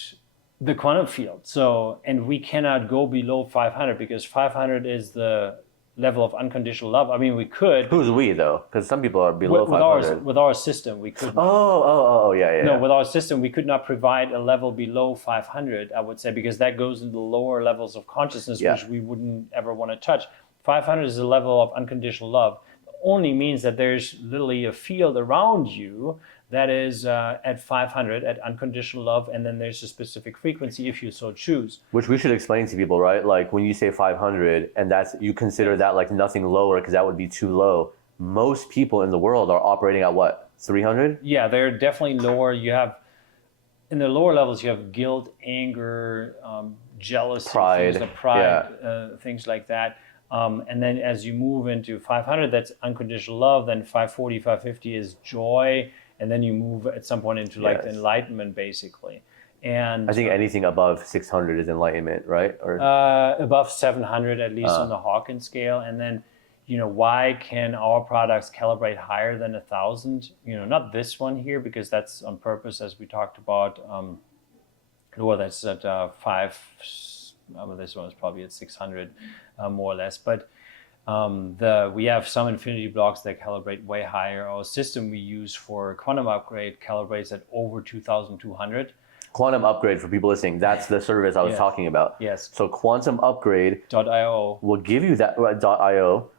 the quantum field. So, and we cannot go below 500 because 500 is the level of unconditional love. I mean, we could. Who's we though? Because some people are below 500. With our system, we could. Yeah. No, with our system, we could not provide a level below 500. I would say because that goes into the lower levels of consciousness, which we wouldn't ever want to touch. 500 is the level of unconditional love. Only means that there's literally a field around you that is at 500 at unconditional love, and then there's a specific frequency if you so choose. Which we should explain to people, right? Like when you say 500, and you consider that like nothing lower because that would be too low. Most people in the world are operating at what, 300? Yeah, they're definitely lower. You have in the lower levels, you have guilt, anger, jealousy, pride, things like that. And then as you move into 500, that's unconditional love. Then 540, 550 is joy. And then you move at some point into like enlightenment, basically. And I think anything above 600 is enlightenment, right? Or above 700, at least on the Hawkins scale. And then, you know, why can our products calibrate higher than 1,000? You know, not this one here, because that's on purpose, as we talked about. That's at 5. This one is probably at 600, more or less. But we have some infinity blocks that calibrate way higher. Our system we use for quantum upgrade calibrates at over 2,200. Quantum upgrade, for people listening, that's the service I was talking about. Yes. So quantum upgrade.io will give you that .io.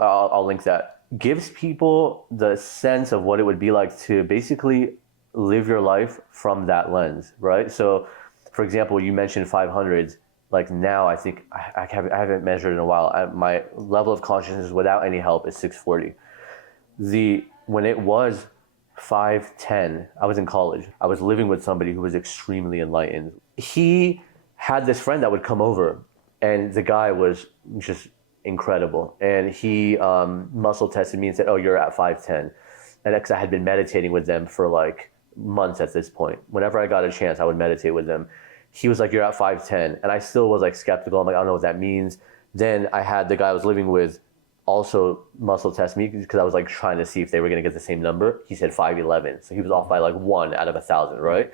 I'll link that. Gives people the sense of what it would be like to basically live your life from that lens, right? So, for example, you mentioned 500s. Like now, I think I haven't measured in a while. My level of consciousness without any help is 640. When it was 510, I was in college. I was living with somebody who was extremely enlightened. He had this friend that would come over, and the guy was just incredible. And he muscle tested me and said, "Oh, you're at 510." And because I had been meditating with them for like months at this point. Whenever I got a chance, I would meditate with them. He was like, "You're at 510." And I still was like skeptical. I'm like, I don't know what that means. Then I had the guy I was living with also muscle test me because I was like trying to see if they were going to get the same number. He said 511. So he was off by like 1 out of 1,000, right?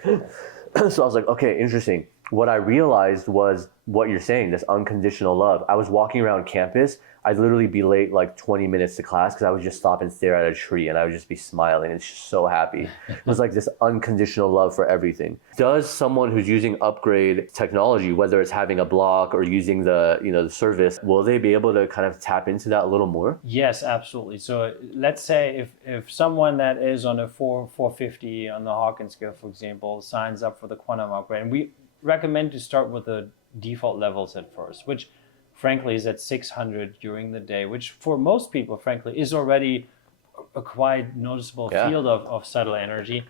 So I was like, okay, interesting. What I realized was what you're saying, this unconditional love. I was walking around campus. I'd literally be late like 20 minutes to class because I would just stop and stare at a tree and I would just be smiling and just so happy. It was like this unconditional love for everything. Does someone who's using upgrade technology, whether it's having a block or using the service, will they be able to kind of tap into that a little more? Yes, absolutely. So let's say if someone that is on a 450 on the Hawkins scale, for example, signs up for the quantum upgrade, and we recommend to start with the default levels at first, which frankly is at 600 during the day, which for most people, frankly, is already a quite noticeable field of subtle energy.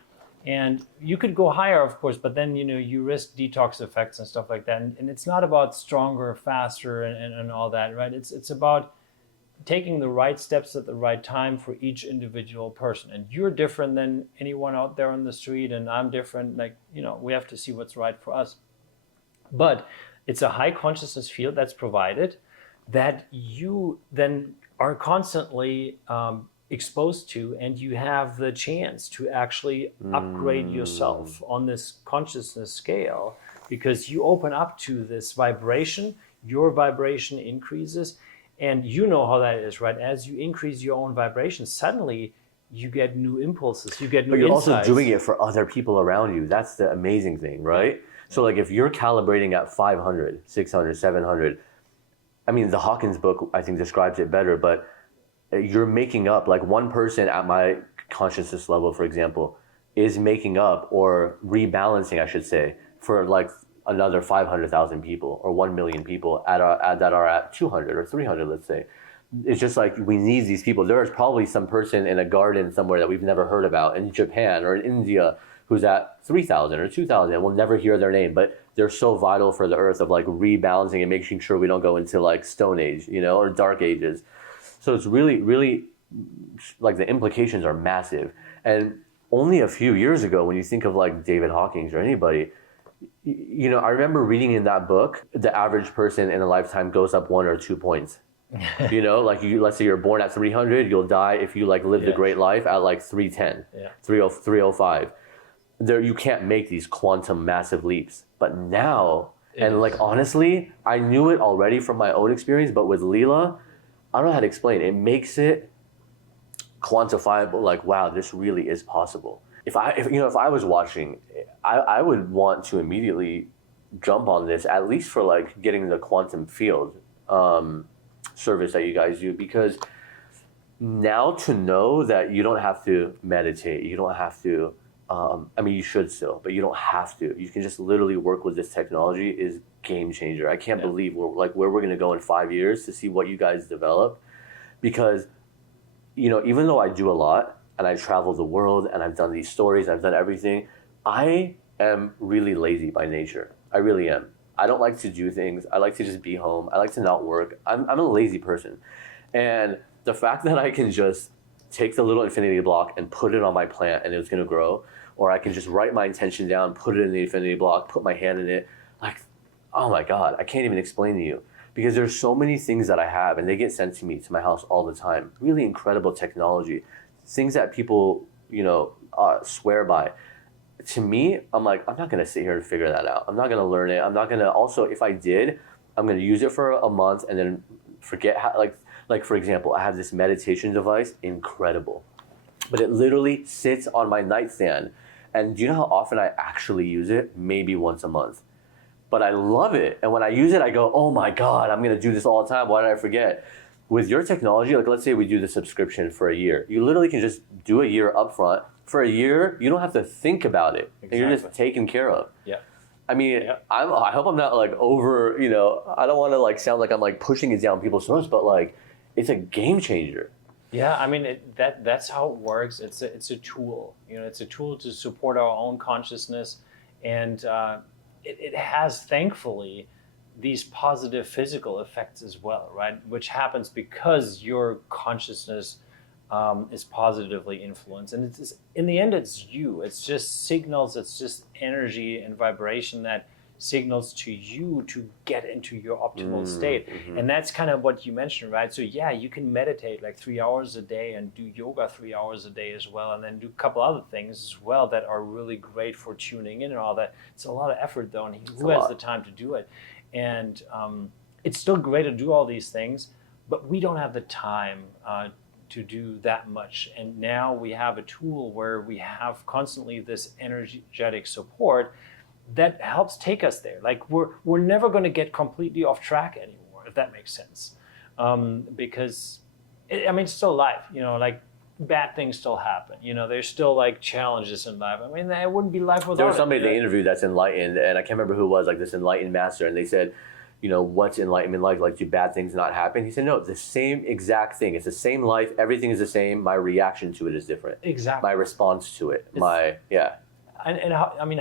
And you could go higher, of course, but then, you risk detox effects and stuff like that. And it's not about stronger, faster, and all that, right? It's about taking the right steps at the right time for each individual person. And you're different than anyone out there on the street, and I'm different. We have to see what's right for us. But it's a high consciousness field that's provided that you then are constantly exposed to, and you have the chance to actually upgrade yourself on this consciousness scale because you open up to this vibration, your vibration increases, And you know how that is, right? As you increase your own vibration, suddenly you get new impulses, you get new But you're insights. also doing it for other people around you. That's the amazing thing, right? So like if you're calibrating at 500, 600, 700, I mean, the Hawkins book, I think, describes it better, but you're making up, like one person at my consciousness level, for example, is making up or rebalancing, I should say, for like another 500,000 people or 1 million people that are at 200 or 300, let's say. It's just like we need these people. There is probably some person in a garden somewhere that we've never heard about in Japan or in India who's at 3,000 or 2,000 and we'll never hear their name, but they're so vital for the earth of like rebalancing and making sure we don't go into like Stone Age, you know, or Dark Ages. So it's really, really like the implications are massive. And only a few years ago, when you think of like David Hawkins or anybody, you know, I remember reading in that book, the average person in a lifetime goes up 1 or 2 points. You know, like let's say you're born at 300, you'll die if you like lived a great life at like 310, 305. There, you can't make these quantum massive leaps. But now, and like honestly, I knew it already from my own experience, but with Leela, I don't know how to explain it. It makes it quantifiable, like, wow, this really is possible. If I was watching, I would want to immediately jump on this, at least for like getting the quantum field service that you guys do, because now to know that you don't have to meditate, you don't have to, I mean, you should still, but you don't have to. You can just literally work with this technology is game changer. I can't believe where we're going to go in 5 years to see what you guys develop, because, you know, even though I do a lot and I travel the world and I've done these stories, I've done everything, I am really lazy by nature. I really am. I don't like to do things. I like to just be home. I like to not work. I'm a lazy person. And the fact that I can just take the little infinity block and put it on my plant and it's going to grow, or I can just write my intention down, put it in the infinity block, put my hand in it, like, oh my God, I can't even explain to you. Because there's so many things that I have and they get sent to me, to my house all the time. Really incredible technology. Things that people, you know, swear by. To me, I'm like, I'm not going to sit here and figure that out. I'm not going to learn it. I'm not going to, also, if I did, I'm going to use it for a month and then forget how, like for example, I have this meditation device, incredible. But it literally sits on my nightstand. And do you know how often I actually use it? Maybe once a month. But I love it. And when I use it, I go, oh my God, I'm going to do this all the time. Why did I forget? With your technology, like let's say we do the subscription for a year. You literally can just do a year upfront. For a year, you don't have to think about it. Exactly. And you're just taken care of. Yeah. I mean, I hope I'm not like over, you know, I don't want to like sound like I'm like pushing it down people's throats, but like it's a game changer. Yeah, I mean, that's how it works. It's a tool. You know, it's a tool to support our own consciousness. And it has, thankfully, these positive physical effects as well, right? Which happens because your consciousness is positively influenced. And it's in the end, it's you. It's just signals, it's just energy and vibration that signals to you to get into your optimal state. Mm-hmm. And that's kind of what you mentioned, right? So yeah, you can meditate like 3 hours a day and do yoga 3 hours a day as well, and then do a couple other things as well that are really great for tuning in and all that. It's a lot of effort though, and who has the time to do it? And it's still great to do all these things, but we don't have the time to do that much. And now we have a tool where we have constantly this energetic support that helps take us there. Like we're never going to get completely off track anymore, if that makes sense. Because it's still life, you know, like bad things still happen. You know, there's still like challenges in life. I mean, it wouldn't be life without it. There was somebody they interviewed that's enlightened, and I can't remember who it was, like this enlightened master, and they said, you know, what's enlightenment like? Like, do bad things not happen? He said, no, the same exact thing. It's the same life. Everything is the same. My reaction to it is different. Exactly. My response to it. And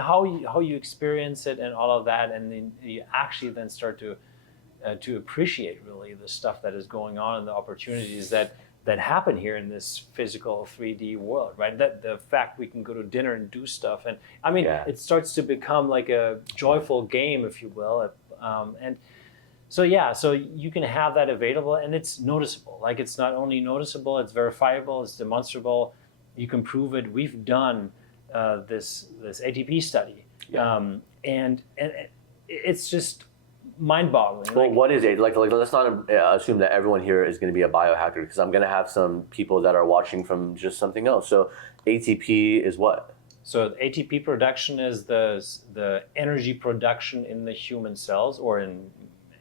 how you experience it and all of that, and then you actually then start to appreciate really the stuff that is going on and the opportunities that happen here in this physical 3D world, right? That the fact we can go to dinner and do stuff, and it starts to become like a joyful game, if you will. And so you can have that available, and it's noticeable. Like, it's not only noticeable, it's verifiable, it's demonstrable. You can prove it. We've done this ATP study, and it's just mind-boggling. Well, what is it? Like let's not assume that everyone here is going to be a biohacker, because I'm going to have some people that are watching from just something else. So ATP is what? So ATP production is the energy production in the human cells or in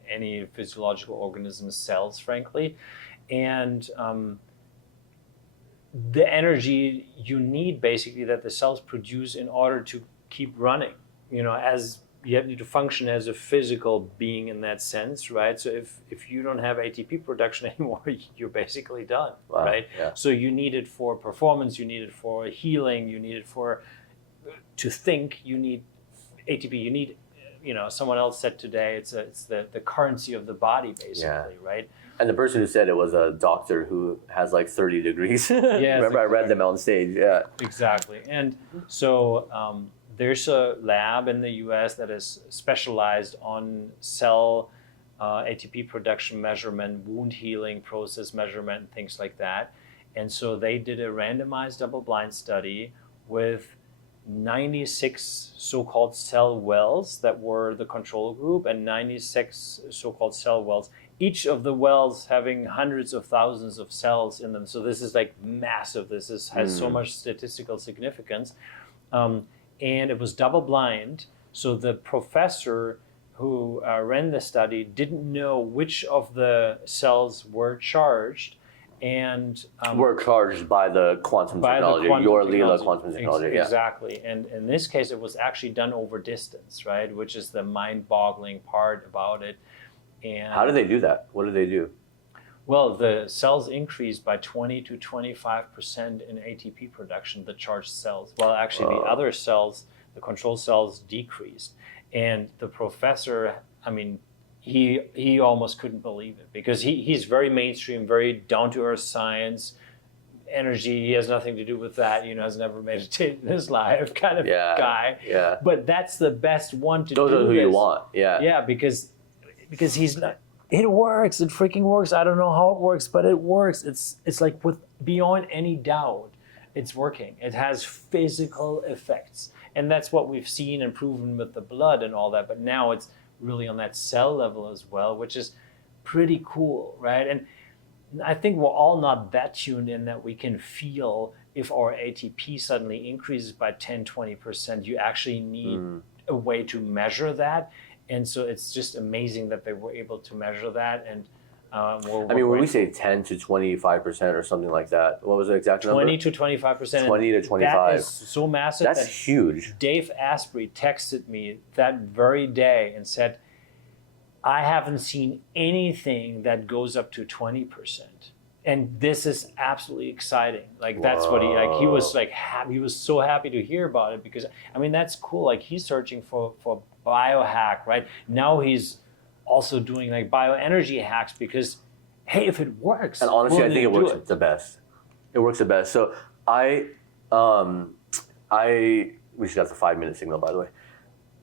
any physiological organism's cells, frankly. And the energy you need basically that the cells produce in order to keep running, as you need to function as a physical being in that sense, right? So if you don't have ATP production anymore, you're basically done, right? Yeah. So you need it for performance, you need it for healing, you need it to think, you need ATP, you need, someone else said today, it's the currency of the body, basically, right? And the person who said it was a doctor who has like 30 degrees. Yeah, Remember, I read them on stage. Yeah. Exactly. And so there's a lab in the US that is specialized on cell ATP production measurement, wound healing process measurement, things like that. And so they did a randomized double-blind study with 96 so-called cell wells that were the control group and 96 so-called cell wells, each of the wells having hundreds of thousands of cells in them. So this is like massive. This has so much statistical significance. And it was double blind. So the professor who ran the study didn't know which of the cells were charged. And we're charged by the quantum technology, your Leela quantum technology. Exactly. And in this case, it was actually done over distance, right? Which is the mind-boggling part about it. And how do they do that? What do they do? Well, the cells increased by 20 to 25% in ATP production, the charged cells, while actually the other cells, the control cells, decreased. And the professor, he almost couldn't believe it, because he's very mainstream, very down-to-earth science, energy. He has nothing to do with that, has never meditated in his life kind of guy. Yeah. But that's the best one to do this. Those are who you want. Yeah. Yeah, because he's not. It works. It freaking works. I don't know how it works, but it works. It's like with beyond any doubt, it's working. It has physical effects, and that's what we've seen and proven with the blood and all that. But now it's really on that cell level as well, which is pretty cool, right? And I think we're all not that tuned in that we can feel if our ATP suddenly increases by 10-20%. You actually need a way to measure that. And so it's just amazing that they were able to measure that. And when we say 10 to 25% or something like that, what was the exact number? 20 to 25%. 20 to 25. That is so massive. That's huge. Dave Asprey texted me that very day and said, I haven't seen anything that goes up to 20%. And this is absolutely exciting. Like, that's what he was like happy. He was so happy to hear about it, because that's cool. Like, he's searching for biohack, right? Now he's also doing like bioenergy hacks, because hey, if it works. And honestly, I think it works the best. It works the best. So we should have the 5-minute signal, by the way.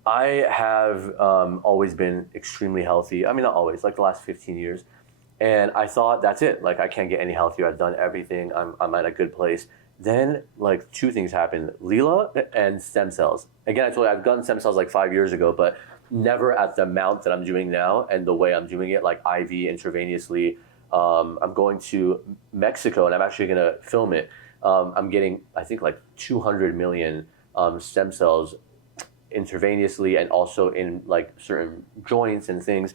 I have always been extremely healthy. Not always, like the last 15 years. And I thought, that's it. Like, I can't get any healthier. I've done everything. I'm at a good place. Then, like, two things happened: Leela and stem cells. Again, I told you I've done stem cells like 5 years ago, but never at the amount that I'm doing now and the way I'm doing it, like IV intravenously. I'm going to Mexico, and I'm actually going to film it. I'm getting, I think, like 200 million stem cells intravenously, and also in like certain joints and things.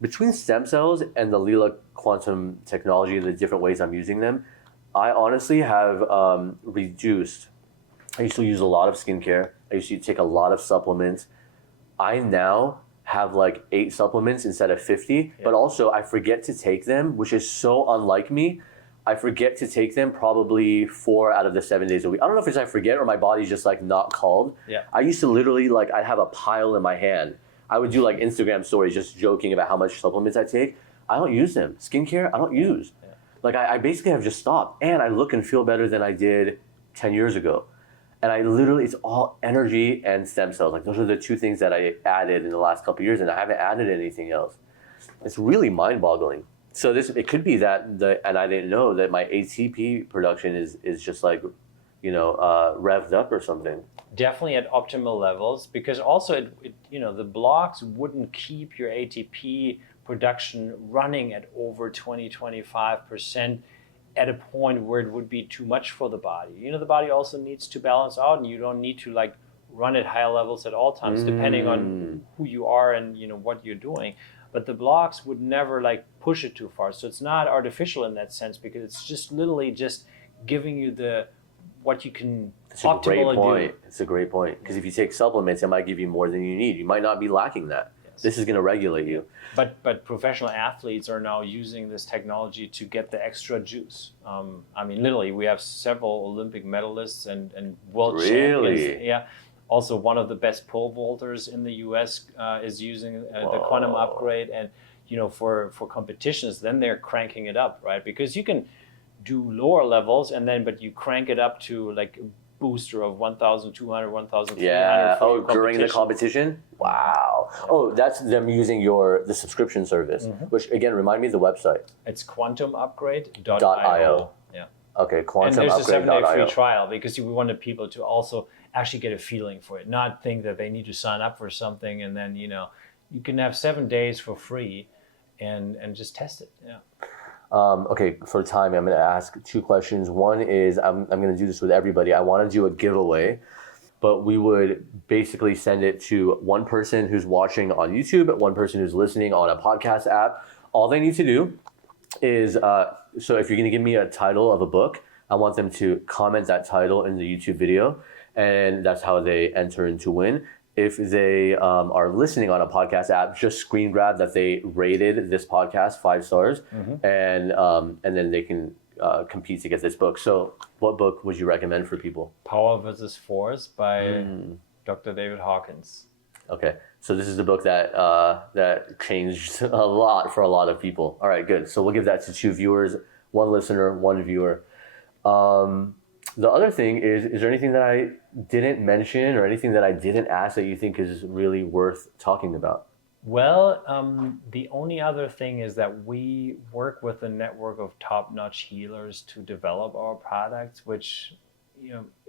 Between stem cells and the Leela quantum technology, the different ways I'm using them, I honestly have reduced. I used to use a lot of skincare. I used to take a lot of supplements. I now have like 8 supplements instead of 50, but also I forget to take them, which is so unlike me. I forget to take them probably 4 out of the 7 days a week. I don't know if it's I forget or my body's just like not called. Yeah. I used to literally I'd have a pile in my hand. I would do like Instagram stories just joking about how much supplements I take. I don't use them. Skincare, I don't use. Yeah. Like I basically have just stopped, and I look and feel better than I did 10 years ago. And I literally, it's all energy and stem cells. Like, those are the 2 things that I added in the last couple of years, and I haven't added anything else. It's really mind-boggling. So it could be that and I didn't know that my ATP production is just like revved up or something. Definitely at optimal levels, because also the blocks wouldn't keep your ATP production running at over 20-25% at a point where it would be too much for the body. The body also needs to balance out, and you don't need to like run at high levels at all times, depending on who you are and what you're doing. But the blocks would never like push it too far. So it's not artificial in that sense, because it's just literally just giving you what you can optimally do. It's a great point. Because if you take supplements, it might give you more than you need. You might not be lacking that. Yes. This is going to regulate you. But professional athletes are now using this technology to get the extra juice. Literally, we have several Olympic medalists and world champions. Yeah. Also, one of the best pole vaulters in the U.S. Is using the quantum upgrade, and for competitions, then they're cranking it up, right? Because you can do lower levels, but you crank it up to like a booster of 1,200, 1,300. Yeah. During the competition. Wow. Yeah. Oh, that's them using the subscription service, which again, remind me of the website. It's quantumupgrade.io. Yeah. Okay, quantumupgrade.io. And there's a 7-day free trial, because we wanted people to also actually get a feeling for it, not think that they need to sign up for something and then you can have 7 days for free and just test it. Yeah. Okay, for time, I'm going to ask 2 questions. One is, I'm going to do this with everybody. I want to do a giveaway, but we would basically send it to one person who's watching on YouTube, one person who's listening on a podcast app. All they need to do is, so if you're going to give me a title of a book, I want them to comment that title in the YouTube video, and that's how they enter in to win. If they are listening on a podcast app, just screen grab that they rated this podcast 5 stars, and then they can compete to get this book. So what book would you recommend for people? Power versus Force by Dr. David Hawkins. Okay, so this is the book that changed a lot for a lot of people. All right, good. So we'll give that to 2 viewers, 1 listener, 1 viewer. The other thing is there anything that I didn't mention or anything that I didn't ask that you think is really worth talking about? Well, the only other thing is that we work with a network of top-notch healers to develop our products, which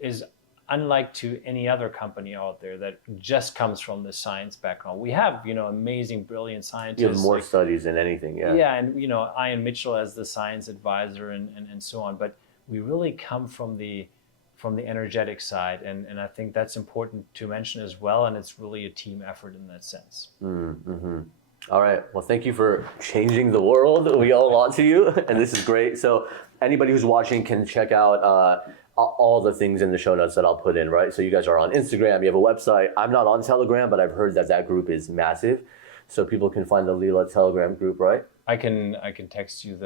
is unlike to any other company out there that just comes from the science background. We have amazing, brilliant scientists. You have more studies than anything, yeah. Yeah, and Ian Mitchell as the science advisor and so on, but we really come from the energetic side, and I think that's important to mention as well, and it's really a team effort in that sense. All right, well, thank you for changing the world. We owe a lot to you, and this is great. So anybody who's watching can check out all the things in the show notes that I'll put in, right? So you guys are on Instagram, you have a website. I'm not on Telegram, but I've heard that group is massive, so people can find the Leela Telegram group, right? I can text you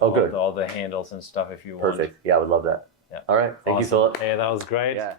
all the handles and stuff if you want. Perfect. Yeah, I would love that. Yeah. All right. Thank you, Philip. Hey, that was great. Yeah.